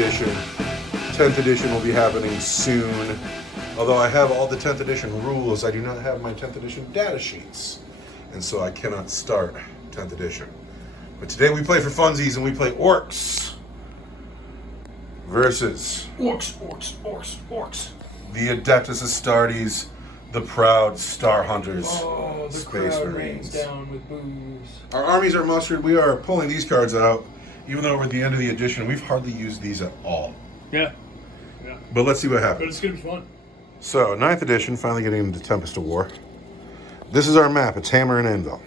edition. 10th edition will be happening soon. Although I have all the 10th edition rules, I do not have my 10th edition data sheets. And so I cannot start 10th edition. But today we play for funsies and we play Orks versus Orks. the Adeptus Astartes, the proud Star Hunters, Oh, the Space crowd Marines. rains down with booze. Our armies are mustered. We are pulling these cards out. Even though we're at the end of the edition, we've hardly used these at all. Yeah. But let's see what But happens. it's gonna be fun. So, 9th edition, finally getting into Tempest of War. This is our map. It's Hammer and Anvil.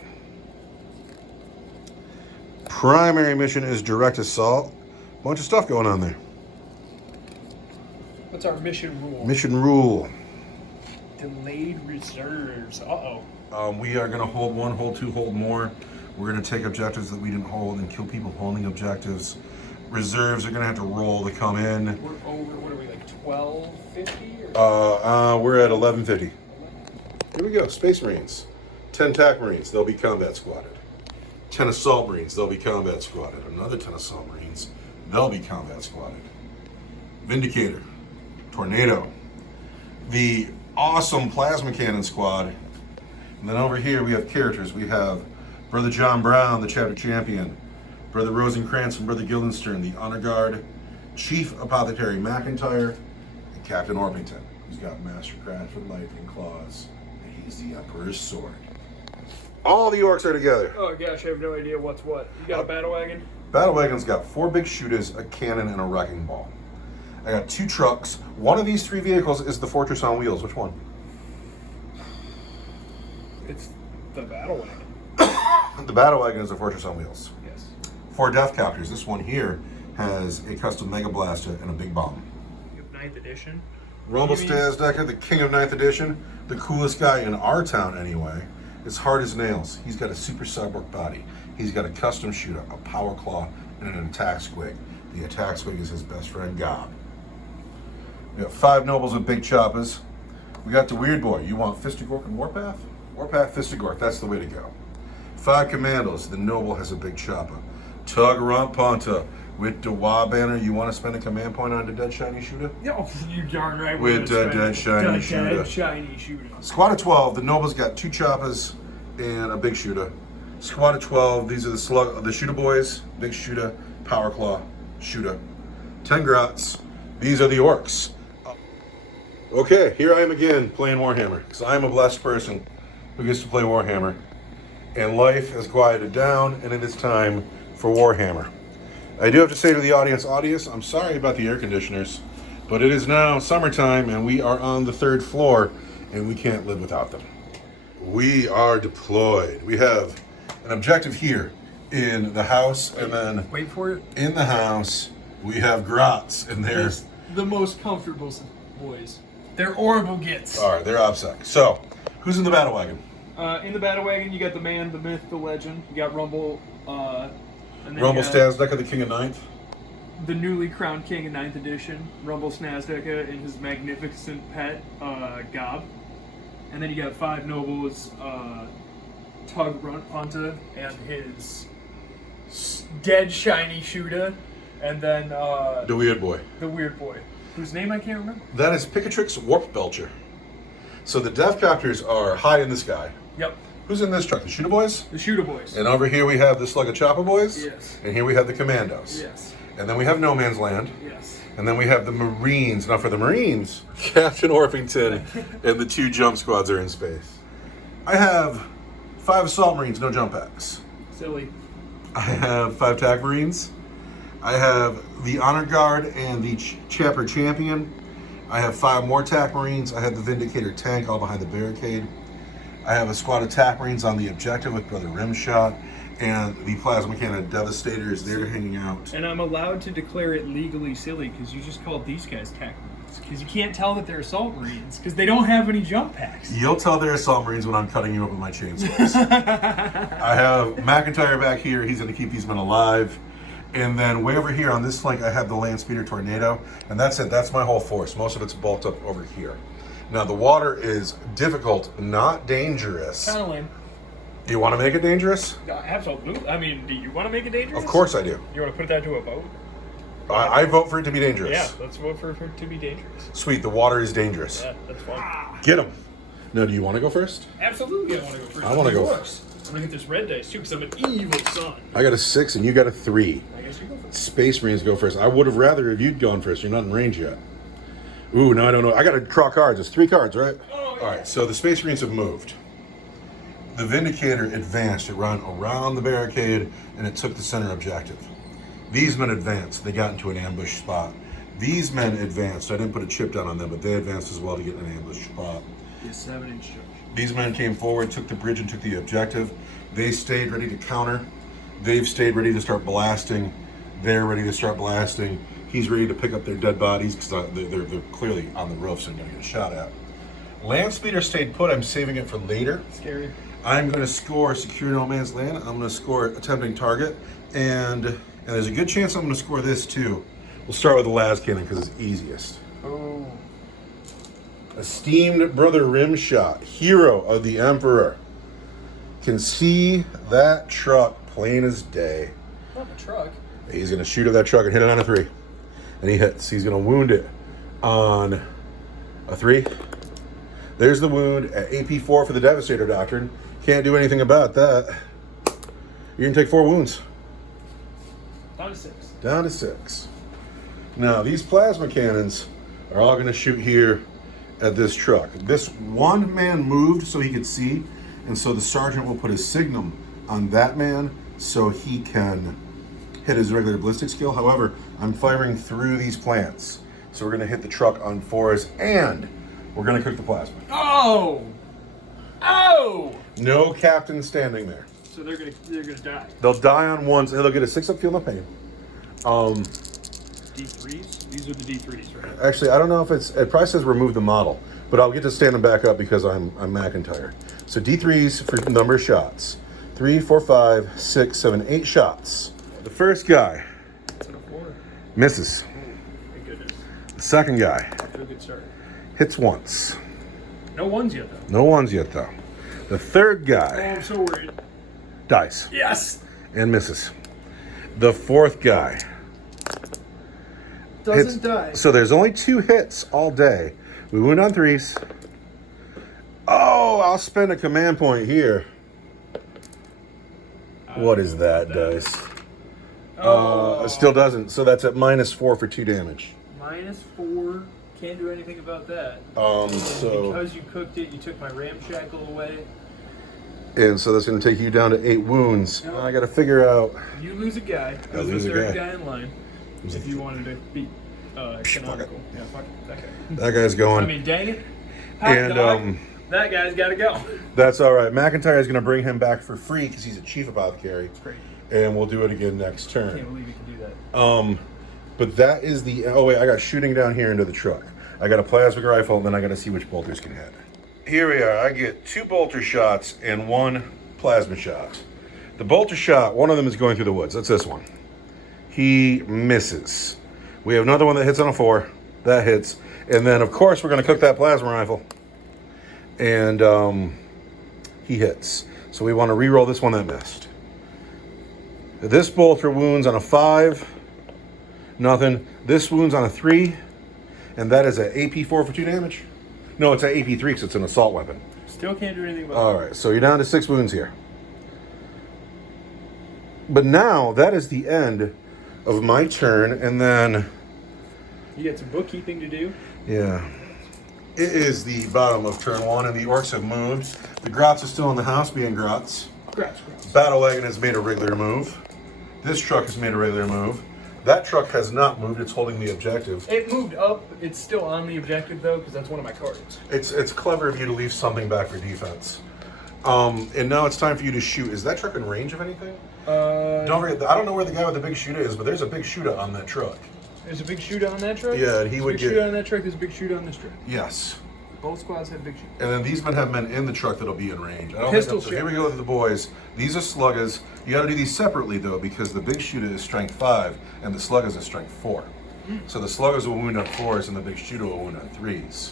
Primary mission is direct assault. Bunch of stuff going on there. What's our mission rule? Mission rule. Delayed reserves. We are going to hold one, hold two, hold more. We're going to take objectives that we didn't hold and kill people holding objectives. Reserves are going to have to roll to come in. We're over, what are we, like 1250? We're at 1150. Here we go, Space Marines. 10 TAC Marines, they'll be combat squatted. 10 Assault Marines, they'll be combat squatted. Another 10 Assault Marines, they'll be combat squatted. Vindicator, Tornado, the awesome Plasma Cannon Squad. And then over here we have characters. We have Brother John Brown, the Chapter Champion, Brother Rosencrantz and Brother Guildenstern, the Honor Guard, Chief Apothecary McIntyre, and Captain Orpington, who's got Mastercraft and Lightning Claws, and he's the Emperor's Sword. All the Orks are together. Oh gosh, I have no idea what's what. You got a battle wagon? Battle Wagon's got 4 big shooters, a cannon, and a wrecking ball. I got 2 trucks. One of these 3 vehicles is the Fortress on Wheels. Which one? It's the battle wagon. The Battle Wagon is a Fortress on Wheels. Yes. 4 Death Copters. This one here has a custom Mega Blaster and a big bomb. You have 9th edition. Rumble You mean- Stazdecker, the king of 9th edition, the coolest guy in our town anyway. It's hard as nails. He's got a super cyborg body. He's got a custom shooter, a power claw, and an attack squig. The attack squig is his best friend, Gob. We got 5 nobles with big choppers. We got the weird boy. You want Fistigork and Warpath? Warpath, Fistigork, that's the way to go. 5 commandos. The noble has a big chopper. Tug Rump Ponta with the Wa banner. You want to spend a command point on the dead shiny shooter? No, you darn right. With we're the gonna dead spend shiny the shooter. Dead shiny shooter. Squad of 12, the Noble's got 2 choppers and a big shooter. Squad of 12, these are the shooter boys, big shooter, power claw, shooter. 10 grots, these are the Orks. Okay, here I am again playing Warhammer, because I am a blessed person who gets to play Warhammer. And life has quieted down, and it is time for Warhammer. I do have to say to the audience, I'm sorry about the air conditioners, but it is now summertime, and we are on the 3rd floor, and we can't live without them. We are deployed. We have an objective here in the house, and then Wait for it. in the house, we have grots, and they're... It's the most comfortable boys. They're horrible gits. All right, they're OPSEC. So, who's in the battle wagon? In the battle wagon, you got the man, the myth, the legend. You got Rumble. And then Rumble you got Stazdecker, the king of 9th. the newly crowned king in 9th edition, Rumble Snazdeka, and his magnificent pet, Gob. And then you got 5 nobles, Tug Runt Punta, and his dead shiny shooter. And then The weird boy. the weird boy, whose name I can't remember. That is Picatrix Warp Belcher. So the Death Copters are high in the sky. Yep, Who's in this truck? The Shooter Boys? the shooter boys. And over here we have the Slug of Chopper Boys. Yes. And here we have the Commandos. Yes. And then we have No Man's Land. Yes. And then we have the Marines. Now for the Marines, Captain Orpington and the 2 jump squads are in space. I have 5 Assault Marines, no jump packs. Silly. I have 5 TAC Marines. I have the Honor Guard and the Chapter Champion. I have 5 more TAC Marines. I have the Vindicator tank all behind the barricade. I have a squad of TAC Marines on the objective with Brother Rimshot. And the Plasma Cannon Devastators, they're hanging out. And I'm allowed to declare it legally silly because you just called these guys TAC Marines. Because you can't tell that they're Assault Marines because they don't have any jump packs. You'll tell they're Assault Marines when I'm cutting you up with my chainsaws. I have McIntyre back here. He's going to keep these men alive. And then way over here on this flank, I have the Land Speeder Tornado. And that's it. That's my whole force. Most of it's bulked up over here. Now, the water is difficult, not dangerous. Kind of lame. Do you want to make it dangerous? Absolutely. I mean, do you want to make it dangerous? Of course I do. You want to put that to a vote? I vote for it to be dangerous. Yeah, let's vote for it to be dangerous. Sweet, the water is dangerous. Yeah, that's fine. Get him. No, do you want to go first? Absolutely, I want to go first. I want to go first. I'm going to get this red dice, too, because I'm an evil son. I got a 6 and you got a 3. I guess you go first. Space Marines go first. I would have rather if you'd gone first. You're not in range yet. Ooh, no, I don't know. I got to draw cards. It's 3 cards, right? Oh, yeah. All right, so the Space Marines have moved. The Vindicator advanced. It ran around the barricade, and it took the center objective. These men advanced. They got into an ambush spot. These men advanced. I didn't put a chip down on them, but they advanced as well to get in an ambush spot. Yeah, 7-inch charge. These men came forward, took the bridge, and took the objective. They stayed ready to counter. They've stayed ready to start blasting. They're ready to start blasting. He's ready to pick up their dead bodies because they're clearly on the roof, so they're going to get shot at. Land Speeder stayed put. I'm saving it for later. Scary. I'm going to score Secure No Man's Land. I'm going to score Attempting Target. And there's a good chance I'm going to score this too. We'll start with the las cannon because it's easiest. Oh. Esteemed Brother Rimshot, hero of the Emperor, can see that truck plain as day. Not the truck. He's going to shoot at that truck and hit it on a 3. And he hits. He's going to wound it on a 3. There's the wound at AP4 for the Devastator Doctrine. Can't do anything about that. You're going to take 4 wounds. Down to 6. Down to 6. Now, these plasma cannons are all going to shoot here at this truck. This one man moved so he could see, and so the sergeant will put his signum on that man so he can hit his regular ballistic skill. However, I'm firing through these plants. So we're going to hit the truck on 4s, and we're going to cook the plasma. Oh! Oh! No captain standing there. So they're gonna die. They'll die on 1s, and they'll get a 6-up feel no pain. D3s? These are the D3s, right? Actually, I don't know if it probably says remove the model, but I'll get to stand them back up because I'm McIntyre. So D3s for number of shots. 3, 4, 5, 6, 7, 8 shots. The first guy It's in a 4. misses. Thank goodness. The second guy To a good start. hits once. No ones yet, though. No ones yet, though. The third Oh, guy I'm so worried. dies Yes! and misses. The fourth guy Doesn't die. So there's only 2 hits all day. We wound on 3s. Oh, I'll spend a command point here. What is that dice? It still doesn't. So that's at -4 for 2 damage. -4. Can't do anything about that. So Because you cooked it, you took my ramshackle away. and so that's going to take you down to 8 wounds. Yep. I got to figure out. You lose a guy. I Who's lose the a third guy. guy in line. If you wanted to be canonical. Yeah, fuck it. That guy. That guy's going. I mean, dang it. Hot And, dog. That guy's got to go. That's all right. McIntyre is going to bring him back for free because he's a chief apothecary. Great. And we'll do it again next turn. Can't believe you can do that. But that is the. Oh wait, I got shooting down here into the truck. I got a plasma rifle, and then I got to see which bolters can hit. Here we are. I get 2 bolter shots and 1 plasma shot. The bolter shot, one of them is going through the woods. That's this one. He misses. We have another one that hits on a 4. That hits. And then, of course, we're going to cook that plasma rifle. And he hits. So we want to re-roll this one that missed. This bolter wounds on a 5. Nothing. This wounds on a 3. And that is an AP4 for 2 damage. No, it's an AP3 because it's an assault weapon. Still can't do anything about All right, so you're down to 6 wounds here. But now, that is the end of my turn. And then, it. You got some bookkeeping to do. yeah. It is the bottom of turn 1, and the orcs have moved. The grots are still in the house being grots. Scratch. Battle wagon has made a regular move. This truck has made a regular move. That truck has not moved. It's holding the objective. It moved up. It's still on the objective, though, because that's one of my cards. It's clever of you to leave something back for defense. And now it's time for you to shoot. Is that truck in range of anything? Don't forget, I don't know where the guy with the big shooter is, but there's a big shooter on that truck. There's a big shooter on that truck? Yeah, and he would big get... shooter on that truck, there's a big shooter on this truck. Yes. Both squads have big shooters. And then these men have men in the truck that'll be in range. I don't Pistol think so. Here we go with the boys. These are sluggers. You got to do these separately, though, because the big shooter is strength 5, and the sluggers are strength 4. So the sluggers will wound on 4s, and the big shooter will wound on 3s.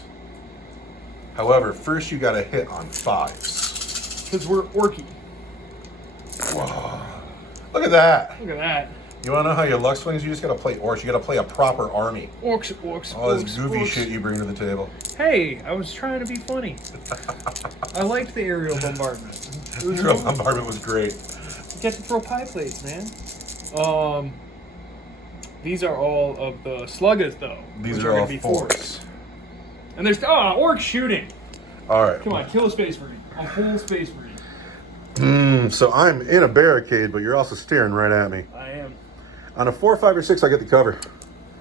However, first you got to hit on 5s. Because we're orky. Whoa. Look at that. Look at that. You want to know how your luck swings? You just got to play Orks. You got to play a proper army. Orks. All this goofy shit you bring to the table. Hey, I was trying to be funny. I liked the aerial bombardment. Aerial bombardment was great. You get to throw pie plates, man. These are all of the sluggers, though. These are all forks. And there's orc shooting. All right. Come on, kill a space marine. A whole space marine. So I'm in a barricade, but you're also staring right at me. I am. On a 4, 5, or 6, I get the cover.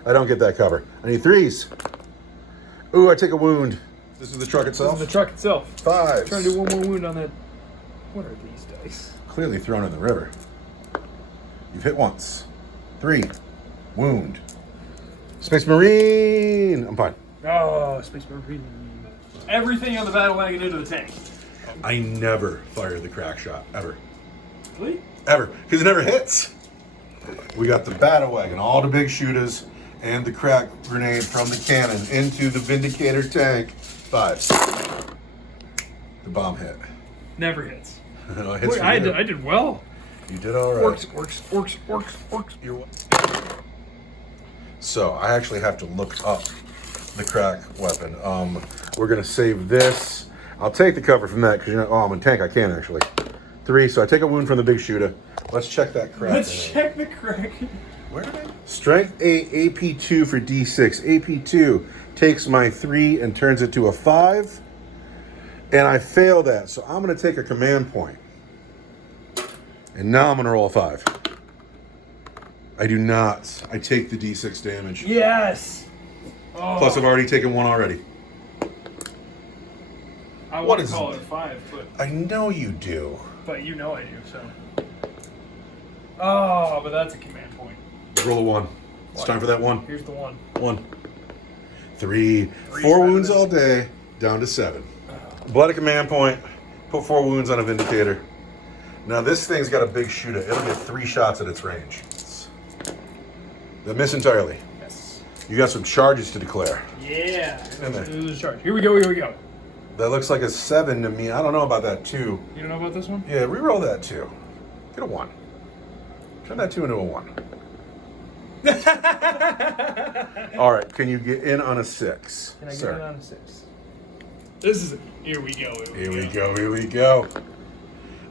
I don't get that cover. I need 3s. Ooh, I take a wound. This is the truck itself? This is the truck itself. 5. Trying to do one more wound on that. What are these dice? Clearly thrown in the river. You've hit once. 3. Wound. Space Marine. I'm fine. Oh, Space Marine. Everything on the battle wagon into the tank. I never fire the crack shot. Ever. Really? Ever. Because it never hits. We got the battle wagon, all the big shooters, and the crack grenade from the cannon into the Vindicator tank. 5. The bomb hit. Never hits. No, it hits. Wait, I did well. You did all right. Orks. You're... So I actually have to look up the crack weapon. We're gonna save this. I'll take the cover from that because I'm in tank. I can actually. 3. So I take a wound from the big shooter. Let's check that crack. Let's check the crack. Where did I? Strength 8, AP2 for D6. AP2 takes my 3 and turns it to a 5. And I fail that, so I'm going to take a command point. And now I'm going to roll a 5. I do not. I take the D6 damage. Yes! Oh. Plus, I've already taken 1 already. I want to call it a 5, but... I know you do. But you know I do, so... Oh, but that's a command point. Roll a 1. It's time for that 1. Here's the 1. 1. 3. 4 wounds all day, down to 7. Blood a command point. Put 4 wounds on a Vindicator. Now this thing's got a big shooter. It'll get 3 shots at its range. They miss entirely. Yes. You got some charges to declare. Yeah. In there. This is a charge. Here we go. That looks like a 7 to me. I don't know about that 2. You don't know about this one? Yeah, reroll that 2. Get a 1. Turn that 2 into a 1. All right, can you get in on a 6? Can I get in on a 6? This is... Here we go. Here we go.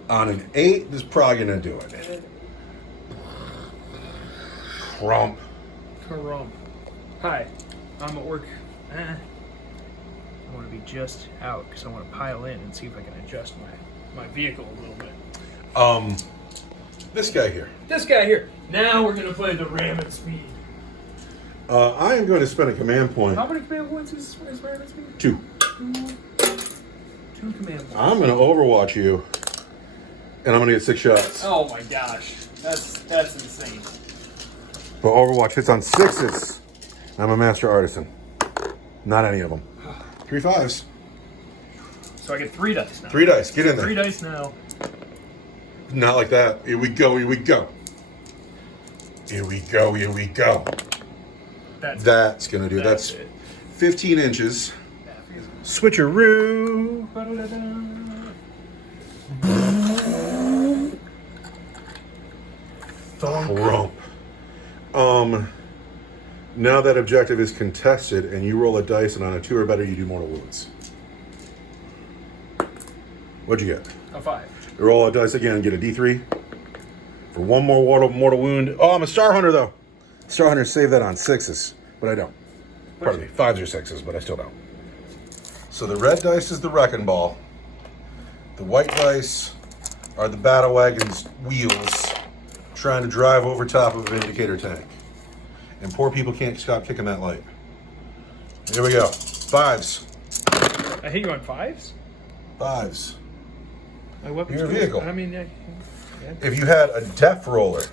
On an 8, this is probably going to do it. Crump. Hi, I'm at work. I want to be just out because I want to pile in and see if I can adjust my vehicle a little bit. This guy here. Now we're going to play the ram at speed. I am going to spend a command point. How many command points is ram at speed? 2. 2 command points. I'm going to overwatch you, and I'm going to get 6 shots. Oh my gosh. That's insane. But Overwatch hits on 6s. I'm a master artisan. Not any of them. 3 5s. So I get 3 dice now. 3 dice. Get in there. 3 dice now. Not like that. Here we go. That's going to do. That's 15 inches. Switcheroo. Crump. Now that objective is contested and you roll a dice and on a 2 or better you do mortal wounds. What'd you get? A 5. You roll a dice again and get a D3 for 1 more mortal wound. Oh, I'm a Star Hunter though. Star Hunter save that on 6s, but I don't. Pardon me, 5s or 6s, but I still don't. So the red dice is the wrecking ball. The white dice are the battle wagon's wheels trying to drive over top of a Vindicator tank. And poor people can't stop kicking that light. Here we go. 5s. I hit you on 5s? 5s. My weapon. Your vehicle. I mean, yeah. If you had a def roller,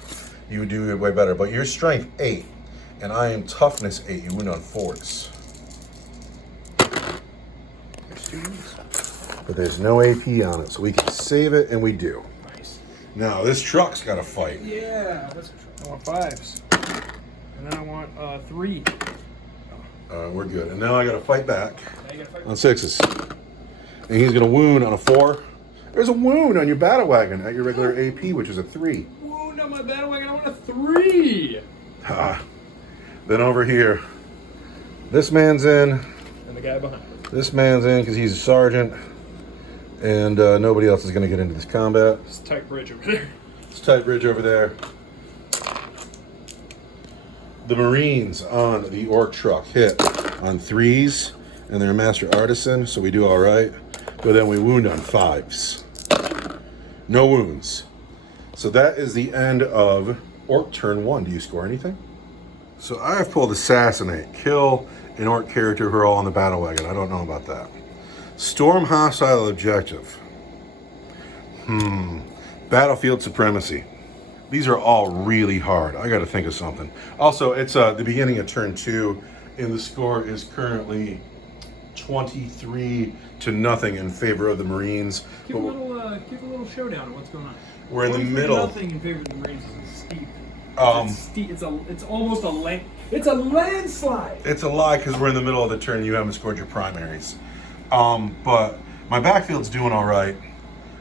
you would do it way better. But your strength 8, and I am toughness 8. You win on 4s. There's 2 wounds. But there's no AP on it, so we can save it, and we do. Nice. Now this truck's got to fight. Yeah, that's I want 5s. And then I want 3. We're good. And now I got to fight back Now you gotta fight. on 6s. And he's going to wound on a 4. There's a wound on your battle wagon at your regular AP, which is a 3. Wound out my battle wagon. I want a 3. Then over here, this man's in. And the guy behind him. This man's in because he's a sergeant, and nobody else is going to get into this combat. It's a tight bridge over there. It's a tight bridge over there. The Marines on the Ork truck hit on 3s, and they're a master artisan, so we do all right. But then we wound on 5s. No wounds. So that is the end of Ork turn 1. Do you score anything? So I have pulled Assassinate, kill an Ork character who are all on the battle wagon. I don't know about that. Storm hostile objective. Battlefield supremacy. These are all really hard. I got to think of something. Also, it's the beginning of turn 2, and the score is currently 23-0 in favor of the Marines. Give a little showdown on what's going on. We're in the middle. Nothing in favor of the Marines is steep. It's almost a It's a landslide. It's a lie because we're in the middle of the turn. You haven't scored your primaries. But my backfield's doing all right.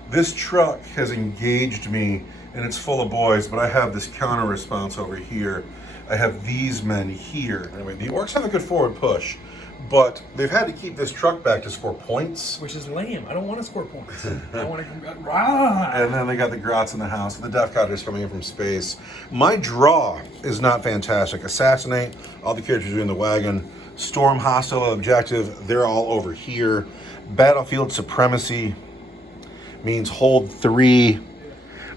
This truck has engaged me, and it's full of boys, but I have this counter response over here. I have these men here. Anyway, the Orks have a good forward push, but they've had to keep this truck back to score points. Which is lame. I don't want to score points. I want to come. And then they got the Grots in the house. The Death Cotter's coming in from space. My draw is not fantastic. Assassinate, all the characters are in the wagon. Storm hostile objective, they're all over here. Battlefield supremacy means hold 3.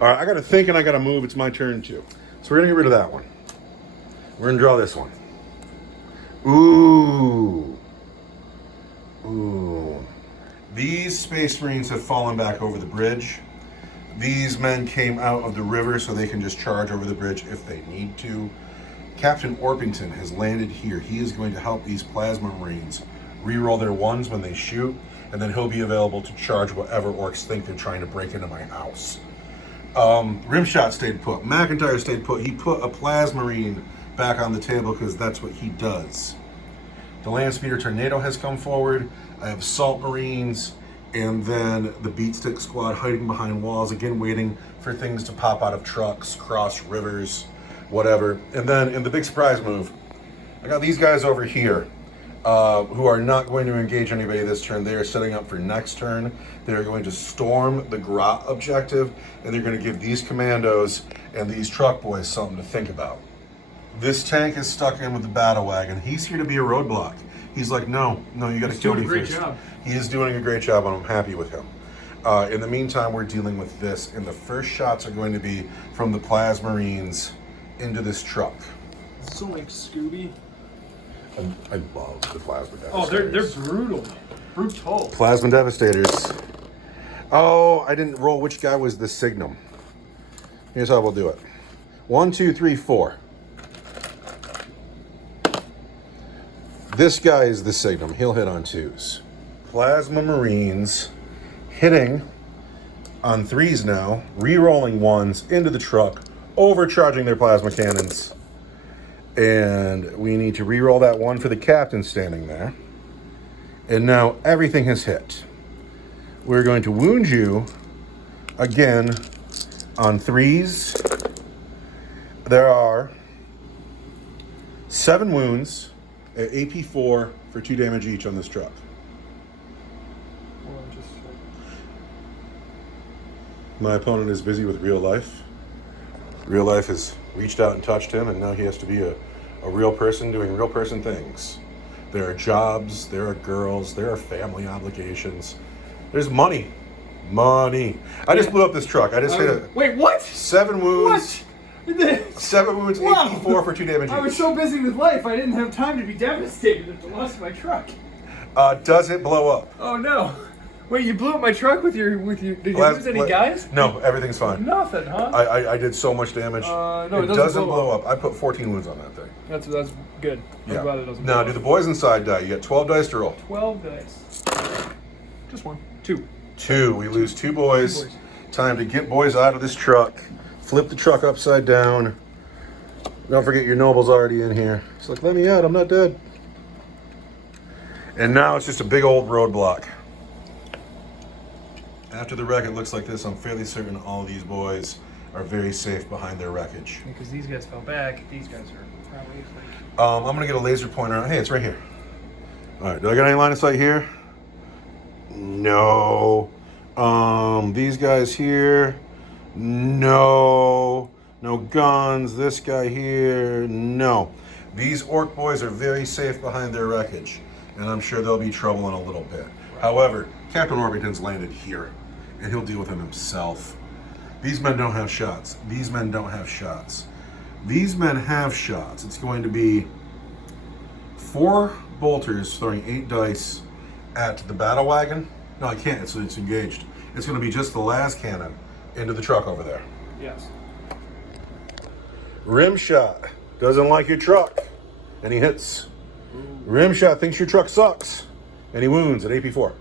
All right, I got to think and I got to move. It's my turn too. So we're going to get rid of that one. We're going to draw this one. Ooh. These Space Marines have fallen back over the bridge. These men came out of the river so they can just charge over the bridge if they need to. Captain Orpington has landed here. He is going to help these Plasma Marines reroll their 1s when they shoot, and then he'll be available to charge whatever Orks think they're trying to break into my house. Rimshot stayed put. McIntyre stayed put. He put a Plasma Marine back on the table because that's what he does. The Landspeeder Tornado has come forward. I have Salt Marines, and then the Beatstick Squad hiding behind walls, again waiting for things to pop out of trucks, cross rivers, whatever. And then in the big surprise move, I got these guys over here who are not going to engage anybody this turn. They are setting up for next turn. They are going to storm the Grot objective, and they're going to give these commandos and these truck boys something to think about. This tank is stuck in with the battle wagon. He's here to be a roadblock. He's like, no, you got to kill me first. He's doing a great job. He is doing a great job, and I'm happy with him. In the meantime, we're dealing with this, and the first shots are going to be from the Plasma Marines into this truck. Is this like Scooby? I love the Plasma Devastators. Oh, they're brutal, man. Brutal. Plasma Devastators. Oh, I didn't roll which guy was the Signum. Here's how we'll do it. 1, 2, 3, 4. This guy is the Signum. He'll hit on 2s. Plasma Marines hitting on 3s now, re-rolling 1s into the truck, overcharging their plasma cannons. And we need to re-roll that 1 for the captain standing there. And now everything has hit. We're going to wound you again on 3s. There are 7 wounds at AP 4 for 2 damage each on this truck. My opponent is busy with real life. Real life has reached out and touched him, and now he has to be a real person doing real person things. There are jobs, there are girls, there are family obligations. There's money. Money. I just blew up this truck. I just hit a... Wait, what? 7 wounds. What? 7 wounds, Wow. AP 4 for 2 damage each. I was so busy with life, I didn't have time to be devastated at the loss of my truck. Does it blow up? Oh no. Wait, you blew up my truck with your did you lose any guys? No, everything's fine. Nothing, huh? I did so much damage. No, it doesn't blow up. I put 14 wounds on that thing. That's good. I'm glad it doesn't Now, do the boys inside die? You got 12 dice to roll. 12 dice. Just 1. 2. 2. We lose 2 boys. Time to get boys out of this truck. Flip the truck upside down. Don't forget your noble's already in here. It's like, let me out. I'm not dead. And now it's just a big old roadblock. After the wreck, it looks like this. I'm fairly certain all of these boys are very safe behind their wreckage. Because these guys fell back. These guys are probably like... I'm going to get a laser pointer. Hey, it's right here. All right, do I got any line of sight here? No. These guys here? No. No guns. This guy here? No. These orc boys are very safe behind their wreckage, and I'm sure they'll be trouble in a little bit. However, Captain Orpington's landed here, and he'll deal with them himself. These men don't have shots. These men don't have shots. These men have shots. It's going to be 4 bolters throwing 8 dice at the battle wagon. No, I can't. It's engaged. It's going to be just the last cannon into the truck over there. Yes. Rim shot doesn't like your truck, and he hits. Rim shot thinks your truck sucks, and he wounds at AP4.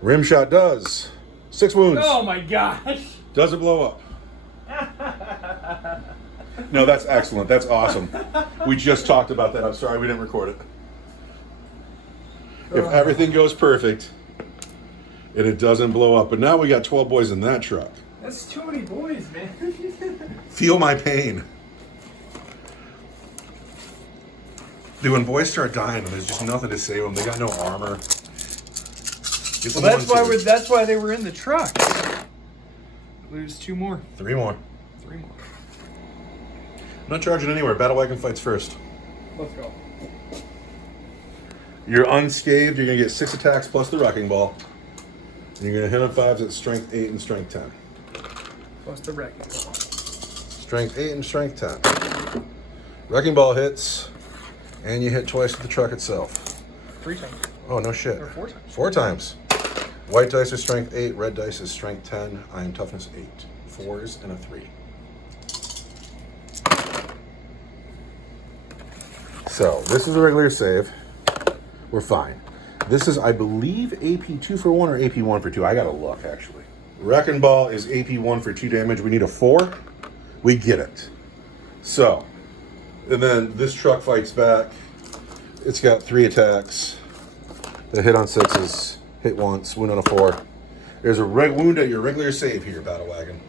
Rim shot does 6 wounds. Oh my gosh! Doesn't blow up. No, that's excellent. That's awesome. We just talked about that. I'm sorry we didn't record it. If everything goes perfect and it doesn't blow up. But now we got 12 boys in that truck. That's too many boys, man. Feel my pain. Dude, when boys start dying, there's just nothing to save them. They got no armor. Well, that's why they were in the truck. Lose 2 more. 3 more. 3 more. I'm not charging anywhere. Battle wagon fights first. Let's go. You're unscathed. You're going to get 6 attacks plus the wrecking ball. And you're going to hit on 5s at strength 8 and strength 10. Plus the wrecking ball. Strength 8 and strength 10. Wrecking ball hits, and you hit twice with the truck itself. 3 times. Oh, no shit. Or 4 times. 4 times. White dice is strength 8, red dice is strength 10. I am toughness 8. 4s and a 3. So, this is a regular save. We're fine. This is, I believe, AP 2 for 1 or AP 1 for 2. I gotta look, actually. Wrecking ball is AP 1 for 2 damage. We need a 4. We get it. So, and then this truck fights back. It's got 3 attacks. The hit on 6s, hit once, wound on a 4. There's a wound at your regular save here, Battle Wagon.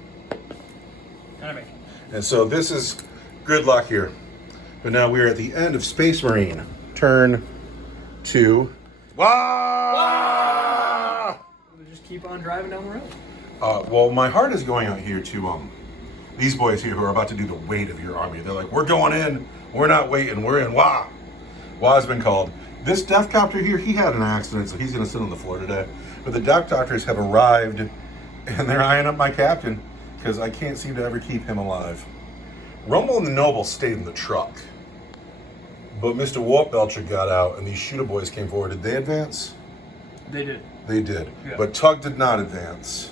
And so this is good luck here. But now we're at the end of Space Marine. Turn 2. Wah! We'll just keep on driving down the road. Well, my heart is going out here to these boys here who are about to do the weight of your army. They're like, we're going in. We're not waiting. We're in. Wah! Wah has been called. This Death Copter here, he had an accident, so he's going to sit on the floor today. But the Death Copters have arrived, and they're eyeing up my captain because I can't seem to ever keep him alive. Rumble and the Noble stayed in the truck. But Mr. Warpbelcher got out, and these shooter boys came forward. Did they advance? They did. They did. Yeah. But Tug did not advance.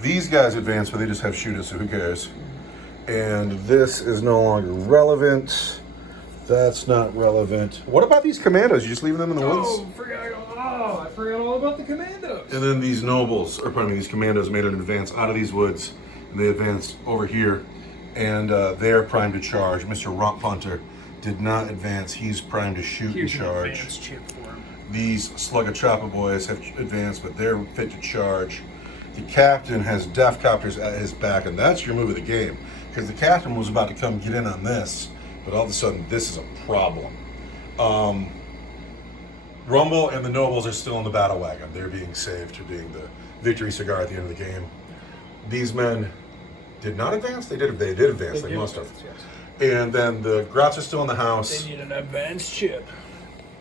These guys advanced, but they just have shooters, so who cares? And this is no longer relevant. That's not relevant. What about these commandos? You just leaving them in the woods? I forgot all about the commandos. And then these nobles, or pardon me, these commandos made an advance out of these woods, and they advanced over here, and they are primed to charge. Mr. Rump Hunter did not advance. He's primed to shoot and charge. Advanced chip for him. These Slugga Choppa boys have advanced, but they're fit to charge. The captain has Death Copters at his back, and that's your move of the game. Because the captain was about to come get in on this, but all of a sudden, this is a problem. Rumble and the Nobles are still in the battle wagon. They're being saved to being the victory cigar at the end of the game. These men did not advance? They did advance. They must have. Yes. And then the Grots are still in the house. They need an advanced chip.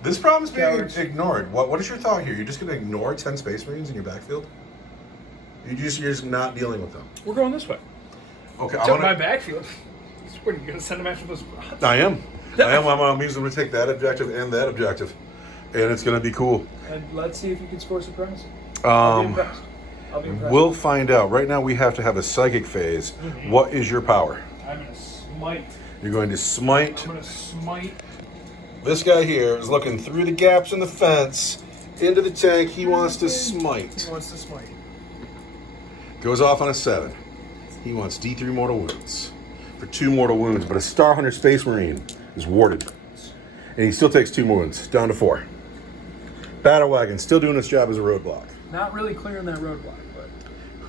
This problem's being ignored. What is your thought here? You're just going to ignore 10 Space Marines in your backfield? You're just not dealing with them. We're going this way. Okay, It's my backfield. What, are you going to send them after those Grots? I am. I'm using them to take that objective and that objective. And it's going to be cool. And let's see if you can score surprise. I'll be impressed. We'll find out. Right now we have to have a psychic phase. Mm-hmm. What is your power? I'm going to smite. You're going to smite. I'm going to smite. This guy here is looking through the gaps in the fence into the tank. He wants to smite. He wants to smite. Goes off on a 7. He wants D3 mortal wounds for 2 mortal wounds, but a Star Hunter Space Marine is warded. And he still takes 2 wounds, down to 4. Battle Wagon still doing its job as a roadblock. Not really clearing that roadblock, but...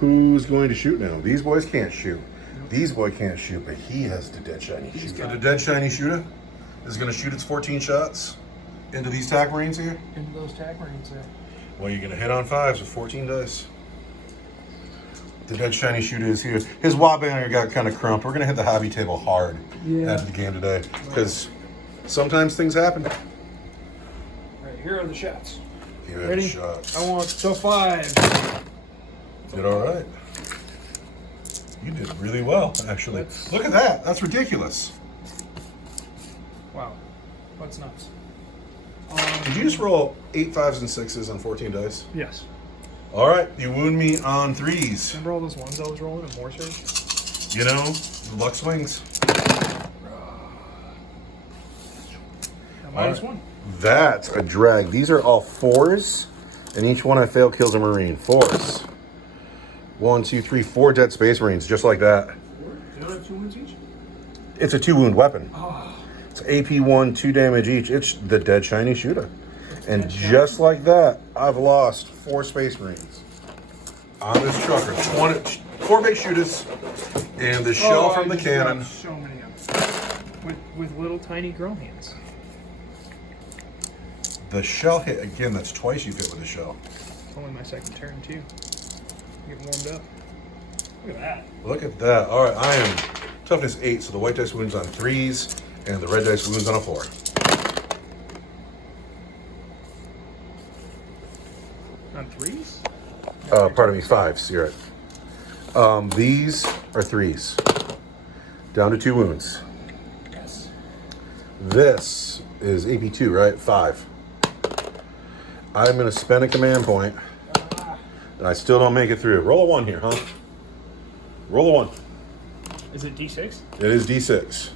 Who's going to shoot now? These boys can't shoot. These boys can't shoot, but he has the dead shiny shooter. The dead shiny shooter is going to shoot its 14 shots into these tack marines here. Into those tack marines there. Well, you're going to hit on 5s with 14 dice. The dead shiny shooter is here. His wad banner got kind of crumped. We're going to hit the hobby table hard after the game today because sometimes things happen. All right, here are the shots. Here are Ready? the shots. I want so 5. Did all right. You did really well, actually. Look at that. That's ridiculous. Wow. That's nuts. Did you just roll 8 5s and 6s on 14 dice? Yes. All right. You wound me on 3s. Remember all those ones I was rolling in War Surge? You know, luck swings. -1. That's a drag. These are all 4s, and each one I fail kills a Marine. 4s. 1, 2, 3, 4 dead Space Marines, just like that. They don't have 2 wounds each? It's a 2-wound weapon. Oh. It's AP1, 2 damage each. It's the dead shiny shooter. And just like that, I've lost 4 Space Marines on this trucker. 4 big shooters, and the shell from the cannon. So many of them. With little tiny girl hands. The shell hit again. That's twice you've hit with a shell. It's only my second turn too. Getting warmed up. Look at that. Look at that. All right, I am toughness 8, so the white dice wounds on 3s, and the red dice wounds on a 4. On 3s? Pardon me, 5s. You're right. These are 3s. Down to 2 wounds. Yes. This is AP2, right? 5. I'm going to spend a command point, and I still don't make it through. Roll a 1 here, huh? Roll a 1. Is it D6? It is D6.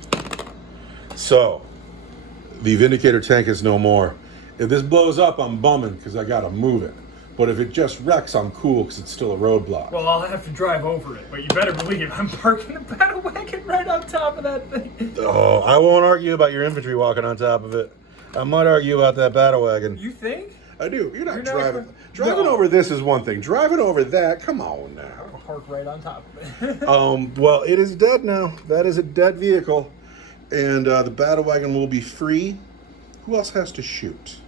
So, the Vindicator tank is no more. If this blows up, I'm bumming because I got to move it. But if it just wrecks, I'm cool because it's still a roadblock. Well, I'll have to drive over it, but you better believe I'm parking a battle wagon right on top of that thing. Oh, I won't argue about your infantry walking on top of it. I might argue about that battle wagon. You think? I do. You're not You're driving. not, Driving over this is one thing. Driving over that, come on now. I'll park right on top of it. Well, it is dead now. That is a dead vehicle. And the battle wagon will be free. Who else has to shoot?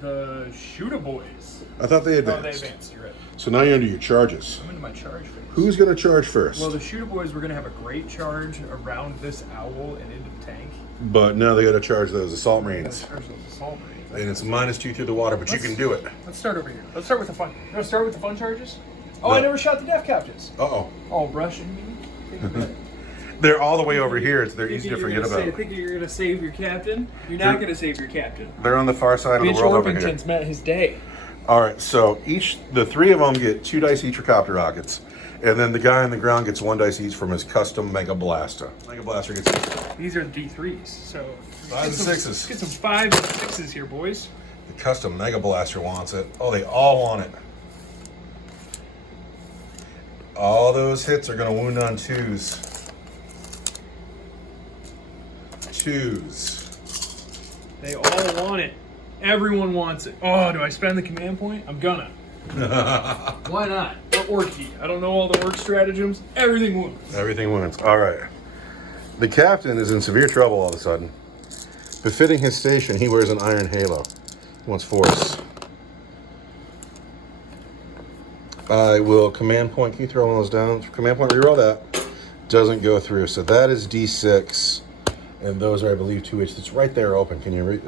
The Shooter Boys. I thought they Oh, they advanced. advanced, you're right. So now you're into your charges. I'm into my charge phase. Who's going to charge first? Well, the Shooter Boys were going to have a great charge around this owl and into the tank. But now they got to charge those assault marines. Let's charge those assault marines. And it's -2 through the water, but you can do it. Let's start over here. Let's start with the fun. You want to start with the fun charges? Oh, No. I never shot the death captives. Uh-oh. Oh, Russian me? They're all the way over here. They're easy to forget about. I think you're going to save your captain. You're not going to save your captain. They're on the far side of the Mitch world over here. Orpington's met his day. All right, so the 3 of them get 2 dice each for copter rockets. And then the guy on the ground gets 1 dice each from his custom Mega Blaster. Mega Blaster gets These are D3s, so 5 and 6s. Let's get some 5s and 6s here, boys. The custom Mega Blaster wants it. Oh, they all want it. All those hits are going to wound on 2s. 2s. They all want it. Everyone wants it. Oh, do I spend the command point? I'm gonna. Why not? They're orky. I don't know all the orc stratagems. Everything wounds. Everything wounds. All right. The captain is in severe trouble all of a sudden. Befitting his station, he wears an iron halo. He wants force. I will command point. Can you throw one of those down? Command point, reroll that. Doesn't go through. So that is D6. And those are, I believe, 2 each. It's right there open. Can you read?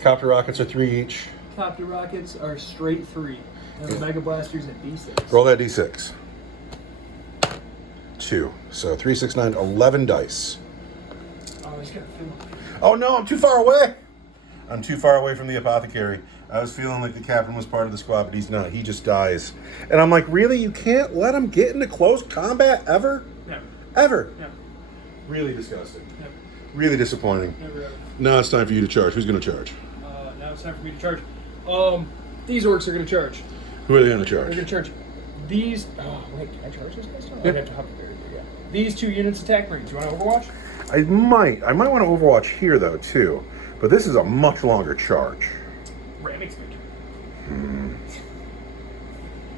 Copter rockets are 3 each. Copter rockets are straight 3. And the Mega Blasters at D6. Roll that D6. 2. So 3, 6, 9, 11 dice. Oh, he's got a fiddle. Oh no, I'm too far away. I'm too far away from the apothecary. I was feeling like the captain was part of the squad, but he's not. He just dies. And I'm like, really? You can't let him get into close combat ever? Never. Ever? Never. Really disgusting. Never. Really disappointing. Never ever. Now it's time for you to charge. Who's going to charge? Now it's time for me to charge. These orcs are going to charge. Who are they going to They're charge? going to charge. These. Oh, wait, can I charge those guys now? Yeah. I have to hop there. Yeah. These 2 units attack marines. You want to Overwatch? I might want to Overwatch here, though, too. But this is a much longer charge. Ramming's my turn.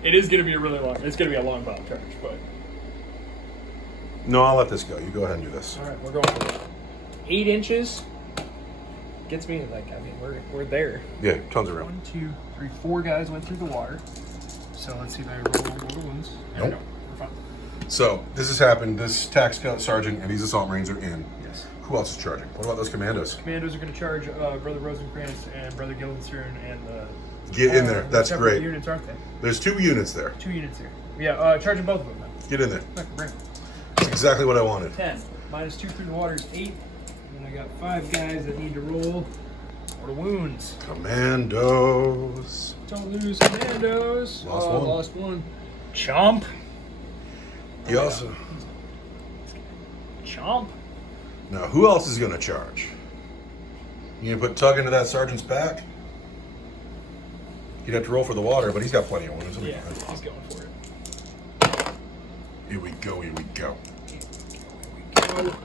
It is going to be a really long. It's going to be a long battle charge, but. No, I'll let this go. You go ahead and do this. All right, we're going for it. 8 inches. Gets me like, I mean, we're there. Yeah, tons of room. 1, 2, 3, 4 guys went through the water. So let's see if I roll mortal wounds. Nope. No, we're fine. So this has happened. This tax scout sergeant and these assault marines are in. Yes. Who else is charging? What about those commandos? Commandos are going to charge Brother Rosencrantz and Brother Guildenstern and Get in there. That's separate great. Units, aren't they? There's 2 units there. 2 units here. Yeah, charging both of them then. Get in there. Okay, bring 'em. That's exactly what I wanted. 10. Minus 2 through the water is 8. And I got 5 guys that need to roll mortal wounds. Commandos. Don't lose commandos. Lost one. Lost one. Chomp. You also. Chomp. Now, who else is going to charge? You gonna put Tug into that sergeant's back? He'd have to roll for the water, but he's got plenty of wounds. He'll be Yeah, fine. he's going for it. Here we go. Here we go. Here we go.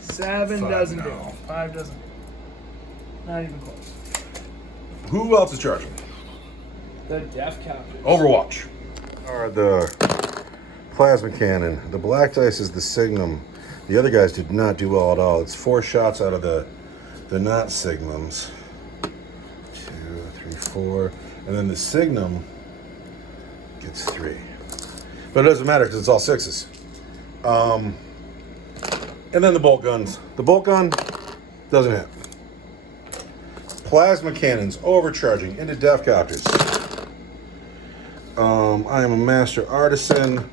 7 5 doesn't do no. it. 5 doesn't do it. Not even close. Who else is charging? The Death Captain. Overwatch. Are the plasma cannon. The black dice is the signum. The other guys did not do well at all. It's 4 shots out of the not signums. 2, 3, 4, and then the signum gets 3. But it doesn't matter because it's all 6s. And then the bolt guns. The bolt gun doesn't hit. Plasma cannons overcharging into death copters. I am a master artisan.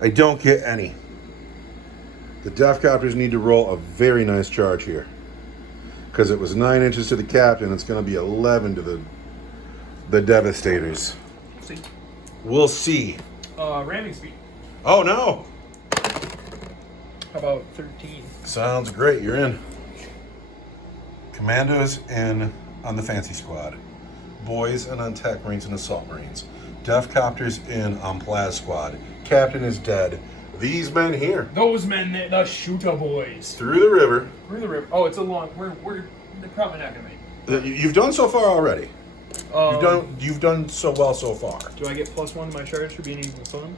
I don't get any. The death copters need to roll a very nice charge here. Because it was 9 inches to the captain, it's going to be 11 to the devastators. See. We'll see. Ramming speed. Oh no! How about 13? Sounds great. You're in. Commandos in on the fancy squad. Boys and on tech marines and assault marines. Death copters in on Plaz squad. Captain is dead. These men here. Those men, the shooter boys. Through the river. Through the river. Oh, it's a long. They're probably not gonna make it. You've done so far already. You've done so well so far. Do I get +1 to my charge for being equal fun?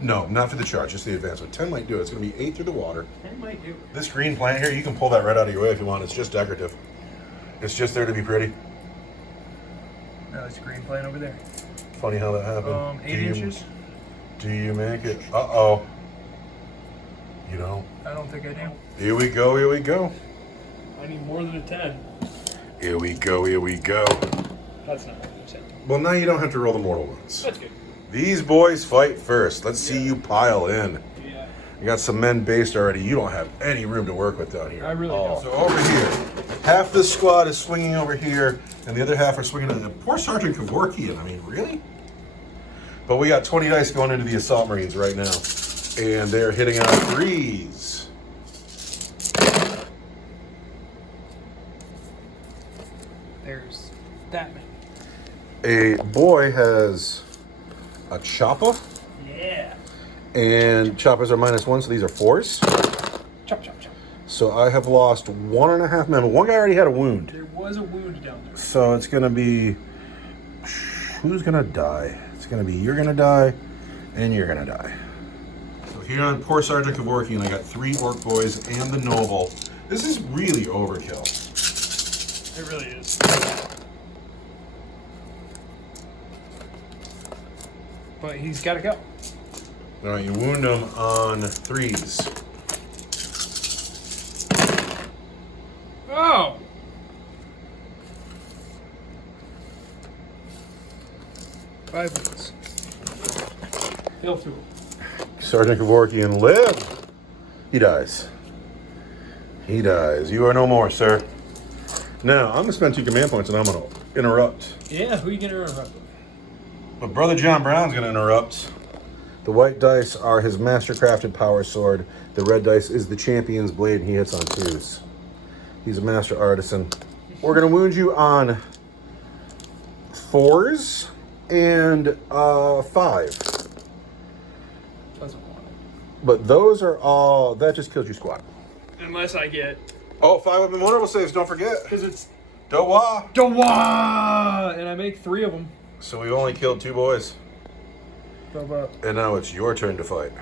No, not for the charge, just the advancement. 10 might do it. It's going to be 8 through the water. 10 might do. This green plant here, you can pull that right out of your way if you want. It's just decorative. It's just there to be pretty. No, it's a green plant over there. Funny how that happened. 8 inches. Do you make it? Uh-oh. You don't? I don't think I do. Here we go, here we go. I need more than a 10. Here we go, here we go. That's not what I'm saying. Well, now you don't have to roll the mortal wounds. That's good. These boys fight first. Let's see you pile in. Yeah. You got some men based already. You don't have any room to work with down here. I really don't. So over here, half the squad is swinging over here, and the other half are swinging in. Poor Sergeant Kevorkian. I mean, really? But we got 20 dice going into the assault marines right now, and they're hitting out 3s. There's that many. A boy has a chopper, Yeah. and choppers are -1, so these are 4s. Chop, chop, chop. So I have lost 1.5 men, but one guy already had a wound. There was a wound down there. So it's gonna be, who's gonna die? It's gonna be, you're gonna die, and you're gonna die. So here on poor Sergeant Kevorkian, I got 3 orc boys and the noble. This is really overkill. It really is. But he's got to go. All right, you wound him on 3s. Oh! Five minutes. Heal through. Sergeant Kevorkian lived. He dies. He dies. You are no more, sir. Now, I'm going to spend 2 command points and I'm going to interrupt. Yeah, who are you going to interrupt? But Brother John Brown's going to interrupt. The white dice are his master-crafted power sword. The red dice is the champion's blade, and he hits on 2s. He's a master artisan. We're going to wound you on 4s and 5. Doesn't want it. But those are all... That just killed your squad. Unless I get... Oh, 5 weapon vulnerable saves, don't forget. Because it's... Dowa! Dawa! And I make 3 of them. So we only killed 2 boys. And now it's your turn to fight.